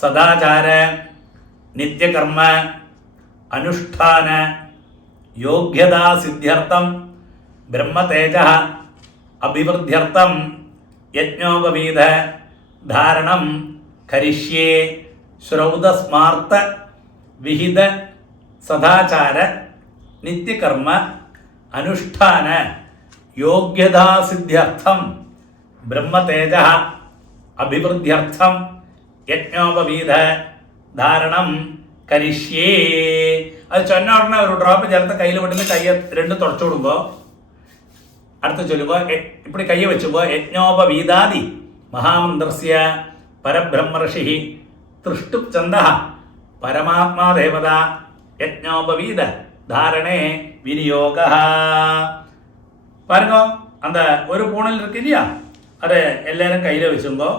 സദാചാര നിത്യകർമ്മ അനുഷ്ഠാന യോഗ്യതാസിദ്ധ്യർത്ഥം ബ്രഹ്മതേജ അഭിവൃദ്ധ്യർത്ഥം യജ്ഞോപവീത ധാരണം കരിഷ്യേ. ശ്രൗതസ്മാർത്ത വിഹിത സദാചാര നിത്യകർമ്മ അനുഷ്ഠാന യോഗ്യതാസിദ്ധ്യർത്ഥം ബ്രഹ്മതേജ അഭിവൃദ്ധ്യർത്ഥം യജ്ഞോപവീത ധാരണം കരിഷ്യേ. അത് ചൊന്ന ഉടനെ ഒരു ഡ്രോപ്പ് ചേർത്ത് കയ്യിൽ വിട്ടുന്ന കൈ 2 തുടച്ചു വിടുമ്പോ അടുത്ത് ചൊല്ലുമ്പോ ഇപ്പടി കയ്യെ വെച്ചുമ്പോ യജ്ഞോപവീതാദി മഹാമന്ത്രസ്യ പരബ്രഹ്മർഷി തൃഷ്ടു ചന്ദ പരമാത്മാ ദേവത യജ്ഞോപവീത ധാരണേ വിനിയോഗ. பாருங்க அந்த ஒரு பூணல் இருக்கு இல்லையா, அதை எல்லாரும் கையில வச்சுங்கோ.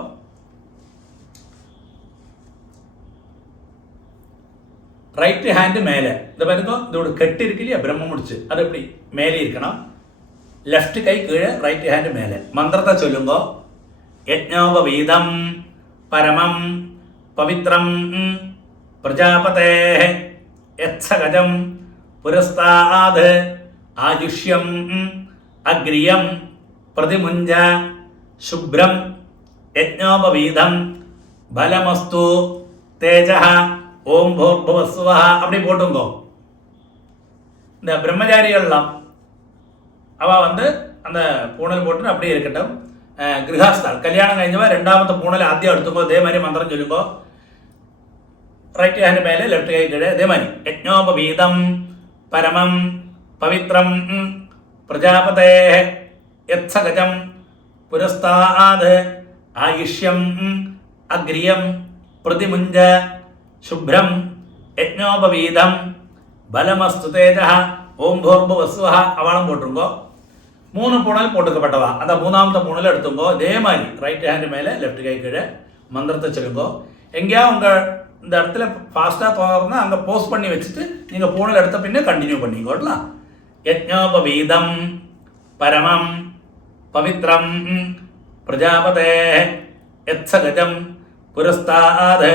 ரைட் ஹேண்டு மேலே இந்த பாருங்க இதோட கட்டு இருக்கு இல்லையா பிரம்ம முடிச்சு அது எப்படி மேலே இருக்கணும். லெஃப்ட் கை கீழே ரைட் ஹேண்டு மேலே. மந்திரத்தை சொல்லுங்கோ. யஜ்ஞோபவீதம் பரமம் பவித்ரம் பிரஜாபதே യത്സകജം പുരസ്താദ് ആയുഷ്യം അഗ്രിയം പ്രതിമുഞ്ച ശുഭ്രം യജ്ഞോപവീതം பலமஸ்து தேஜஹ ஓம் பூர்புவஸ்வஹ அப்படி போட்டுங்கோ. இந்த பிரம்மச்சாரிகள்லாம் அவள் வந்து அந்த பூணல் போட்டு அப்படியே இருக்கட்டும். ഗൃഹസ്ഥാൾ കല്യാണം കഴിഞ്ഞവ രണ്ടാമത്തെ പൂണൽ ആദ്യം എടുത്തുമ്പോൾ ഇതേമാതിരി മന്ത്രം ചൊല്ലുമ്പോൾ റൈറ്റ് ഹാൻഡ് മേലെ ലെഫ്റ്റ് കൈ കീഴ് ഇതേമാതിരി യജ്ഞോപവീതം പരമം പവിത്രം പ്രജാപതേ യത്സകജം പുരസ്താദ് ആയുഷ്യം അഗ്രിയം പ്രതിമുഞ്ച ശുഭ്രം യജ്ഞോപവീതം பலமஸ்து தேஜா ஓம் பூர்புவஸ்வஹ அவளும் போட்டுருங்கோ. 3 பூணல் போட்டுக்கப்பட்டவா அந்த மூணாமത്തെ பூணல் எடுத்துங்கோ. இதே மாதிரி ரைட் ஹேண்டு மேலே லெஃப்ட் கை கீழே மந்திரத்தை சொல்லுங்கோ. எங்கேயா உங்கள் இந்த இடத்துல ஃபாஸ்ட்டாக தோணுறதுனா அங்கே போஸ்ட் பண்ணி வச்சுட்டு நீங்கள் பூணல் எடுத்த பின்னே கண்டினியூ பண்ணிக்கோட்டலாம். யஜ்ஞோபவீதம் பரமம் பவித்ரம் பிரஜாபதே யத்சகஜம் புரஸ்தாத்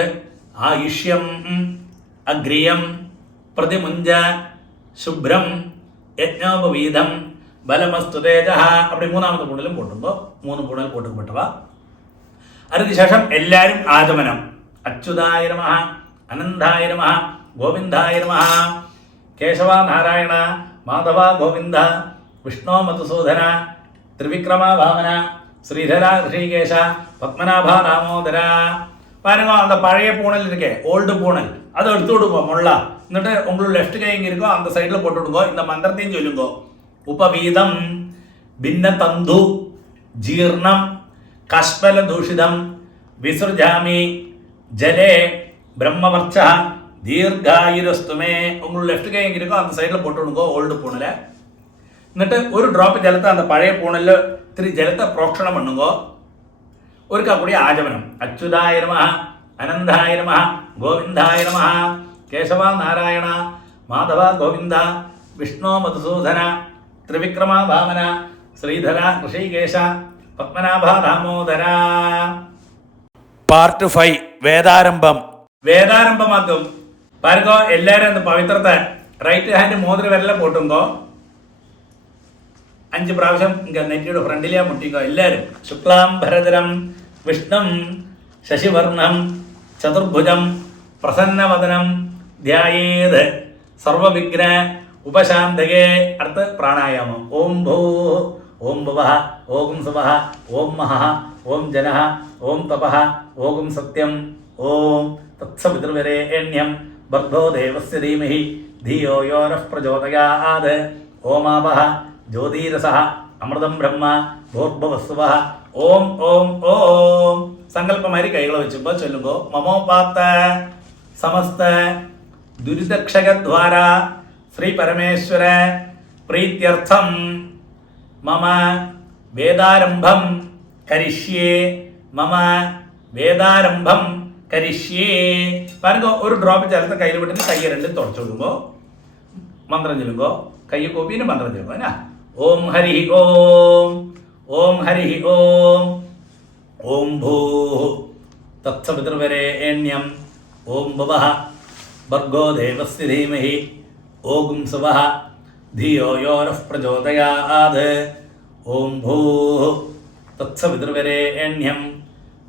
ஆயுஷ்யம் அக்ரியம் പ്രതിമുഞ്ച ശുഭ്രം യജ്ഞോപവീതം ബലമസ്തു തേജഃ அப்படி മൂന്നാമത്തെ പൂണലും പോട്ടുമ്പോൾ 3 പൂണൽ പോട്ടുപ്പെട്ടവ. അതിനുശേഷം എല്ലാവരും ആചമനം. അച്യുതായ നമഃ അനന്തായ നമഃ ഗോവിന്ദായ നമഃ കേശവ നാരായണ മാധവ ഗോവിന്ദ വിഷ്ണു മധുസൂദന ത്രിവിക്രമ വാമന ശ്രീധര ഋഷികേശ പത്മനാഭ ദാമോദര. பாருங்க அந்த பழைய பூணல் இருக்கே ஓல்டு பூணல் அதை எடுத்து விடுங்க முள்ள. എന്നിട്ട് உங்களுக்கு ലെഫ്റ്റ് കൈ ഇങ്ങനെ ഇരിക്കോ அந்த സൈഡിൽ പോട്ട് വിടുങ്ങോ. இந்த മന്ത്രത്തെയും ചൊല്ലുങ്കോ. ഉപവീതം ഭിന്നതന്തു ജീർണം കഷ്പല ദൂഷിതം വിസൃജാമി ജലേ ബ്രഹ്മവർച്ച ദീർഘായുരസ്തുമേ. உங்களுக்கு ലെഫ്റ്റ് കൈ ഇങ്ങനെ ഇരിക്കോ அந்த സൈഡിൽ പോട്ട് വിടുങ്ങോ ഓൾഡ് പൂണല്. എന്നിട്ട് ഒരു ഡ്രോപ്പ് ജലത്തെ அந்த പഴയ പൂണലിൽ ഇത്തിരി ജലത്തെ പ്രോക്ഷണം പണ്ണുങ്കോ. ഒരിക്കൽ കൂടി ആചമനം. അച്യുതായ നമഃ അനന്തായ നമഃ ഗോവിന്ദായ നമഃ കേശവ നാരായണ മാധവ ഗോവിന്ദ വിഷ്ണു മധുസൂദന ത്രിവിക്രമ വാമന ശ്രീധര ഋഷികേശ പത്മനാഭ ദാമോദര. പാർട്ട് 5 വേദാരംഭം. വേദാരംഭമാക്കും. പാരുങ്കോ എല്ലാവരും அந்த പവിത്രത്തെ റൈറ്റ് ഹാൻഡ് മോതിര വിരല പോട്ടുങ്കോ. 5 പ്രാവശ്യം ഇങ്ങനെ നെറ്റിയുടെ ഫ്രണ്ടിലാ മുട്ടിക്കോ എല്ലാവരും. ശുക്ലാം ഭരതരം വിഷ്ണും ശശിവർണം ചതുർഭുജം പ്രസന്നവദനം ധ്യായേത് സർവവിഘ്ന ഉപശാന്തകേ. അടുത്ത് പ്രാണായാമം. ഓം ഭൂ ഓം ഭുവഃ ഓം സുവഃ ഓം മഹഃ ഓം ജനഃ ഓം തപഃ ഓം സത്യം ഓം തത്സവിതുർവരേണ്യം ഭർഗോ ദേവസ്യ ധീമഹി ധിയോ യോ നഃ പ്രചോദയാത്. ഓമാവഹ ജ്യോതിരസഃ അമൃതം ബ്രഹ്മ ഭൂർഭുവസ്സുവഃ. ഓം ഓം ഓം സങ്കല്പമാരി കൈകളെ വെച്ചുമ്പോൾ ചൊല്ലുമ്പോ മമോപാത്ത സമസ്ത ദുരിതക്ഷകദ്വാര ശ്രീ പരമേശ്വര പ്രീത്യർത്ഥം മമ വേദാരംഭം കരിഷ്യേ മമ വേദാരംഭം കരിഷ്യേ. പാരുങ്കോ ഒരു ഡ്രോപ്പ് ജലത്തെ കയ്യിൽ വിട്ടിട്ട് കൈ രണ്ടും തുടച്ചു കൊടുക്കുമ്പോൾ മന്ത്രം ചൊല്ലുമ്പോ കൈ കോപ്പിന് മന്ത്രം ചൊല്ലുമ്പോ എന്നാ ഓം ഹരി ഓം ഓം ഹരി ഓം ഓം ഭൂ തത്സവിതുർവരേണ്യം ഓം ഭുവഃ ഭർഗോ ദേവസ്യ ധീമഹി ഓം സുവഃ ധിയോ യോ നഃ പ്രചോദയാത്. ഓം ഭൂ തത്സവിതുർവരേണ്യം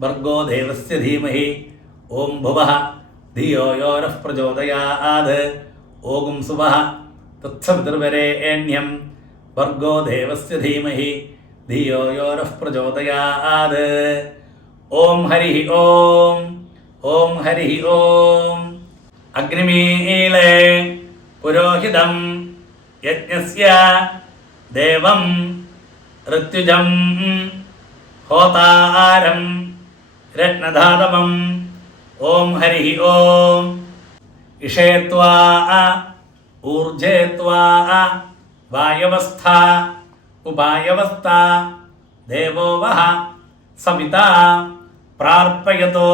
ഭർഗോ ദേവസ്യ ധീമഹി ഓം ഭുവഃ ധിയോ യോ നഃ പ്രചോദയാത്. ഓം സുവഃ തത്സവിതുർവരേണ്യം ഭർഗോ ദേവസ്യ ധീമഹി ധിയോ യോ നഃ പ്രചോദയാത്. ഓം ഹരി ഓം ഓം ഹരി ഓം. അഗ്നിമീളേ പുരോഹിതം യജ്ഞസ്യ ദേവം ഋത്യുജം ഹോതാരം രത്നധാതവം. ഓം ഹരി ഓം. ഇഷേത്വാ ഊർജേത്വാ വായവസ്ഥ ഉപായവസ്ഥ ദേവോ വഹ സവിത പ്രാർപ്പയതോ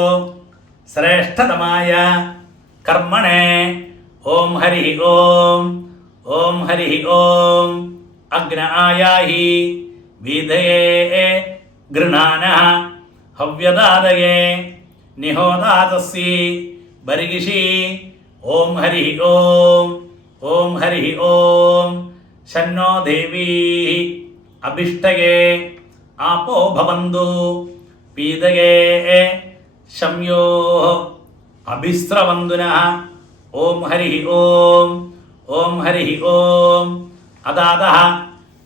ശ്രേഷ്ഠതമായ കർമ്മണേ. ഓം ഹരി ഓം ഓം ഹരി ഓം. അഗ്നായാഹി വിധയേ ഗൃഹാനഃ ഹവ്യദാതയേ നിഹോദാതസ്യ ബർഗിഷി ഓം ഹരി ഓം. ഓം ഹരി ഓം. ശന്നോ ദേവീ അഭിഷ്ടയേ ആപോ ഭവന്തു പീതയേ ശംയോ അഭിസ്രവന്തുനഃ. ഓം ഹരി ഓം. ഓം ഹരി ഓം. അതാതഃ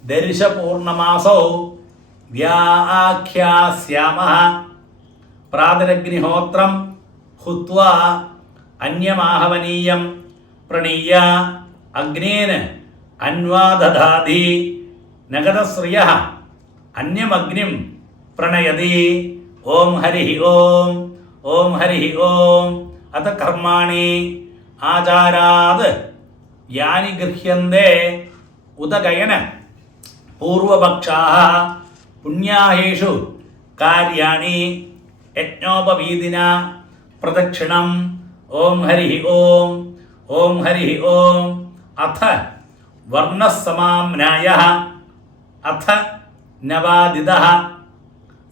ദർശപൂർണമാസോ വ്യാഖ്യാസ്യാമഃ. പ്രാതരഗ്നിഹോത്രം ഹുത്വാ അന്യമാഹവനീയം പ്രണീയ അഗ്നേന അന്വാദധാതി നഗതശ്രിയഃ അന്യമഗ്നിം പ്രണയതി. ഓം ഹരി ഓം. ഓം ഹരി ഓം. അത കർമാണി ആചാരാത് യാനി ഗൃഹ്യന്തേ ഉദകയന പൂർവപക്ഷാഃ പുണ്യായേഷു കാര്യാണി യജ്ഞോപവീതിന പ്രദക്ഷിണം. ഓം ഹരി ഓം. ഓം ഹരി ഓം. അഥ വർണ്ണസമാമ്നായഃ അഥ നവാദിതഃ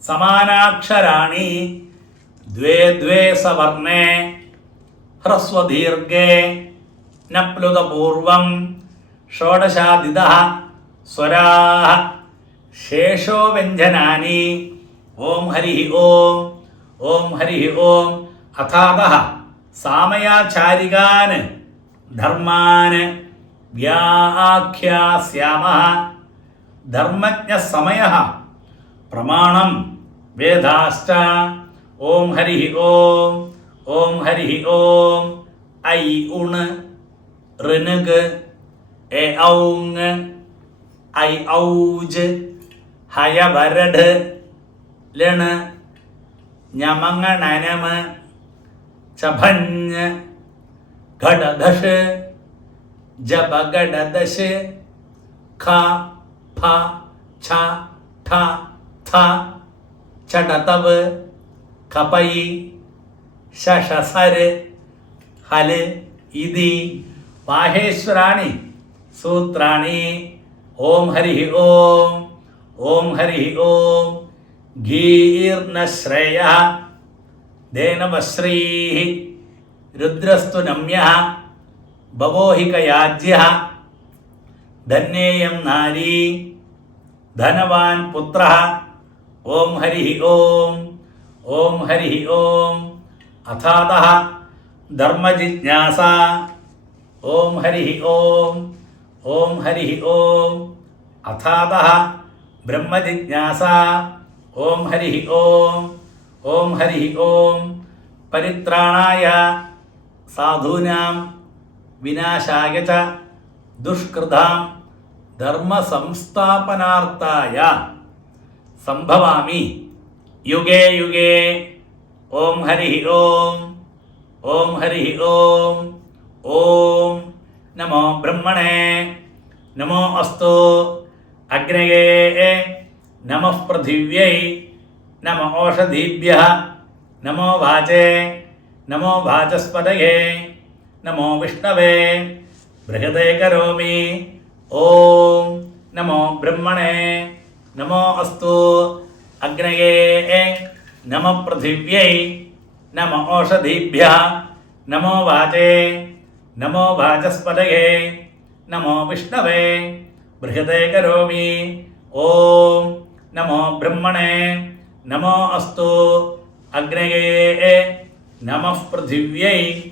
സമാനാക്ഷരാണി ദ്വേ ദ്വേ സവർണേ ഹ്രസ്വദീർഘേ നപ്ലുതപൂർവം ഷോഡശാദിതഃ സ്വരാः ശേഷോ വ്യഞ്ജനാനി. ഓം ഹരി ഓം. ഓം ഹരി ഓം. അഥാതഃ സാമയാചാരികാൻ ധർമാൻ വ്യാഖ്യാസ്യാമഃ. ധർമ്മജ്ഞസമയഃ പ്രമാണം വേദാശ്ച. ഓം ഹരി ഓം. ഓം ഹരി ഓം. ഐ ഉൺ ഋനുഗ് എ ഔങ് ഐ ഔജ് ഹയവരഡ് ലണ് ഞമങ്ങണനമ ചഭഞ്ഞ് ഘടദശ് ജപഗടദശ് ഖ ഫ ഛ ഠ ഥ ചടതവ് കപൈ ശശസര് ഹല് ഇതി മാഹേശ്വരാണി സൂത്രാണി. ഓം ഹരി ഓം. ഓം ഹരി ഓം. ഗീർണശ്രേയഃ ധേനവശ്രീः രുദ്രസ്തു നമ്യഃ ഭവോഹികയാജ്യഃ ധന്യേയം നാരീ ധനവാൻ പുത്രഃ. ഓം ഹരി ഓം. ഓം ഹരി ഓം. അഥാതഃ ധർമ്മജിജ്ഞാസ. ഓം ഹരി ഓം. ഓം ഹരി ഓം. അഥാതഃ ബ്രഹ്മജിജ്ഞാസ. ഓം ഹരി ഓം. ഓം ഹരി ഓം. പരിത്രാണായ സാധൂനാം വിനാശായ ച ദുഷ്കൃതാം ധർമ്മസംസ്ഥാപനാർത്ഥായ സംഭവാമി യുഗേ യുഗേ. ഓം ഹരി ഓം. ഓം ഹരി ഓം. ഓം നമോ ബ്രഹ്മണേ. നമോ അസ്തു അഗ്നയേ. നമഃ പൃഥിവ്യൈ. നമ ഓഷധീഭ്യഃ. നമോ വാചേ. നമോ വാചസ്പതയേ. നമോ വിഷ്ണവേ. ബൃഹദേ കരോമി. ഓം നമോ ബ്രഹ്മണേ. നമോ അസ്തു അഗ്നയേ. നമ പൃഥിവ്യൈ. നമ ഓഷധീഭ്യഃ. നമോ വാചേ. നമോ വാചസ്പതയേ. നമോ വിഷ്ണവേ. ബൃഹദേ കരോമി. ഓം നമോ ബ്രഹ്മണേ. നമോ അസ്തു അഗ്നയേ. നമഃ പൃഥിവ്യൈ.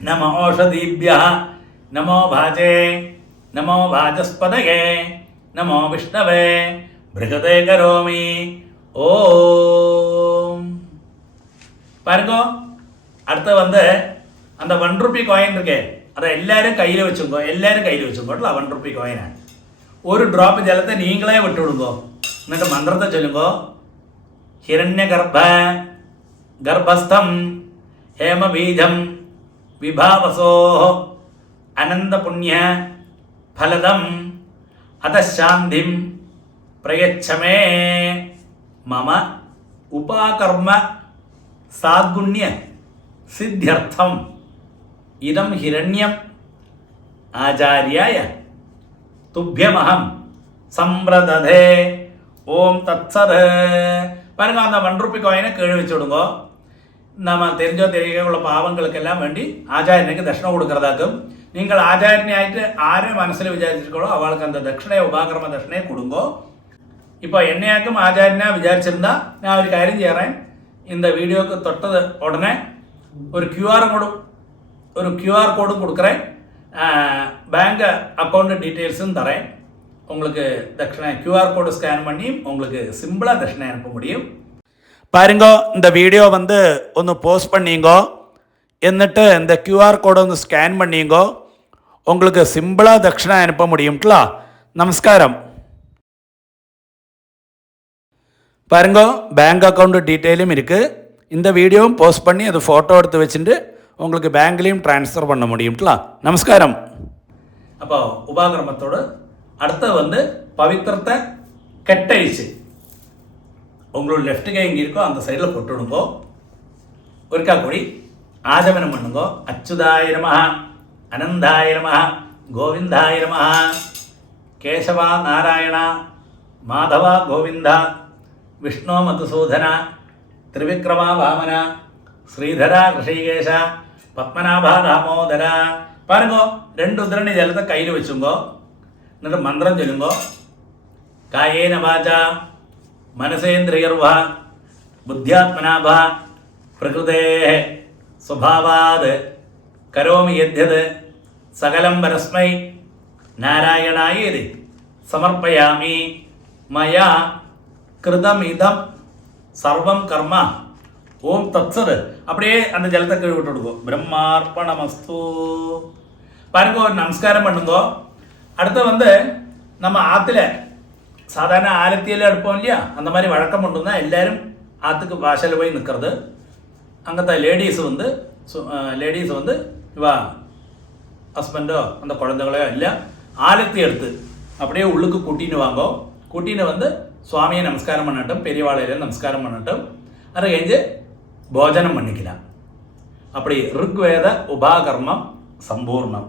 നമ ഓഷധീഭ്യഃ. നമോ വാചേ. നമോ വാചസ്പതയേ. നമോ വിഷ്ണവേ. ബൃഹദേ കരോമി. ஓம். பாருங்க, அடுத்து வந்து அந்த 1 ரூபி காயின் இருக்கே, அதை எல்லாரும் கையில் வச்சுக்கோ. எல்லாரும் கையில் வச்சுக்கோட்டல 1 ரூபி காயினை. ஒரு ட்ராப் ஜலத்தை நீங்களே விட்டு விடுங்கோ. എന്നിട്ട് മന്ത്രത്തെ ചൊല്ലുങ്കോ. ഹിരണ്യഗർഭ ഗർഭസ്ഥം ഹേമബീജം വിഭാവസോ അനന്തപുണ്യ ഫലദം അതശാന്തിം പ്രയച്ഛമേ മമ ഉപാകർമ്മ സാദ്ഗുണ്യ സിദ്ധ്യർത്ഥം ഇദം ഹിരണ്യം ആചാര്യായ തുഭ്യമഹം സമ്പ്രദധേ. ஓம் தத்சத். பாருங்க, அந்த 1 ரூபி காயினை கீழே வச்சு விடுங்க. நம்ம தெரிஞ்சோ தெரியாத உள்ள பாவங்களுக்கெல்லாம் வேண்டி ஆச்சாரியனுக்கு தட்சிணை கொடுக்கறதாக்கும். நீங்கள் ஆச்சாரியனாயிட்டு ஆரே மனசில் விசாரிச்சிருக்கோ அவளுக்கு அந்த தட்சிணையை உபாகரம தட்சிணையை கொடுங்கோ. இப்போ என்னையாக்கும் ஆச்சாரியனா விசாரிச்சிருந்தா நான் ஒரு കാര്യം ചെയ്യാൻ இந்த வீடியோக்கு தொட்டது உடனே ஒரு கியூஆர் கோடும் கொடுக்குறேன். பேங்க் அக்கௌண்ட் டீட்டெயில்ஸும் தரேன். உங்களுக்கு தட்சிணை கியூஆர் கோடு ஸ்கேன் பண்ணி உங்களுக்கு சிம்பிளாக தட்சிணை அனுப்ப முடியும். பாருங்கோ, இந்த வீடியோ வந்து ஒன்று போஸ்ட் பண்ணிங்கோ, എന്നിട്ട് இந்த கியூஆர் கோடை ഒന്ന് ஸ்கேன் பண்ணிங்கோ, உங்களுக்கு சிம்பிளாக தட்சிணை அனுப்ப முடியும்ங்களா. நமஸ்காரம். பாருங்கோ, பேங்க் அக்கௌண்ட் டீட்டெயிலும் இருக்குது. இந்த வீடியோவும் போஸ்ட் பண்ணி அது ஃபோட்டோ எடுத்து வச்சுட்டு உங்களுக்கு பேங்க்லேயும் ட்ரான்ஸ்ஃபர் பண்ண முடியும்ங்களா. நமஸ்காரம். அப்போ உபாகரமத்தோடு அடுத்து வந்து பவித்திரத்தை கெட்டழிச்சு உங்களோட லெஃப்ட் கை எங்கே இருக்கோ அந்த சைடில் போட்டு விடுங்கோ. ஒருக்கா கூடி ஆஜமனம் பண்ணுங்கோ. அச்சுதாய நமஹ, அனந்தாய நமஹ, கோவிந்தாய நமஹ, கேசவா நாராயண, மாதவா கோவிந்தா, விஷ்ணு மதுசூதன, திரிவிக்ரமா வாமன, ஸ்ரீதரா ரிஷிகேஷ, பத்மநாபா தாமோதர. பாருங்கோ, 2 உதிரணி ஜலத்தை கையில் வச்சுங்கோ. എന്നിട്ട് മന്ത്രം ചൊല്ലുങ്കോ. കായേന വാച മനസേന്ദ്രിയർവ ബുദ്ധ്യാത്മനാഭ പ്രകൃതേ സ്വഭാവാത് കരോമി യദ്യത് സകലം പരസ്മൈ നാരായണായേതി സമർപ്പയാമി. മയാ கிருதமிதம் சர்வம் கர்ம ஓம் தத்சத். அப்படியே அந்த ஜலத்தை கீழே விட்டு விடுவோம். பிரம்மார்ப்பணமஸ்து. பாருங்க, ஒரு நமஸ்காரம் பண்ணுங்கோ. அடுத்து வந்து நம்ம ஆற்றுல சாதாரண ஆரத்தியில் எடுப்போம் இல்லையா, அந்த மாதிரி வழக்கம் உண்டுன்னா எல்லாரும் ஆற்றுக்கு வாசல் போய் நிற்கிறது. அங்கே லேடிஸ் வந்து இவா ஹஸ்பண்டோ அந்த குழந்தைகளோ இல்லை ஆரத்தி எடுத்து அப்படியே உள்ளுக்கு கூட்டின்னு வாங்கோ. கூட்டின்னு வந்து சுவாமியை நமஸ்காரம் பண்ணட்டும், பெரியவாளையில நமஸ்காரம் பண்ணட்டும். அதை கழிஞ்சு போஜனம் பண்ணிக்கலாம். அப்படி ருக்வேத உபாகர்மம் சம்பூர்ணம்.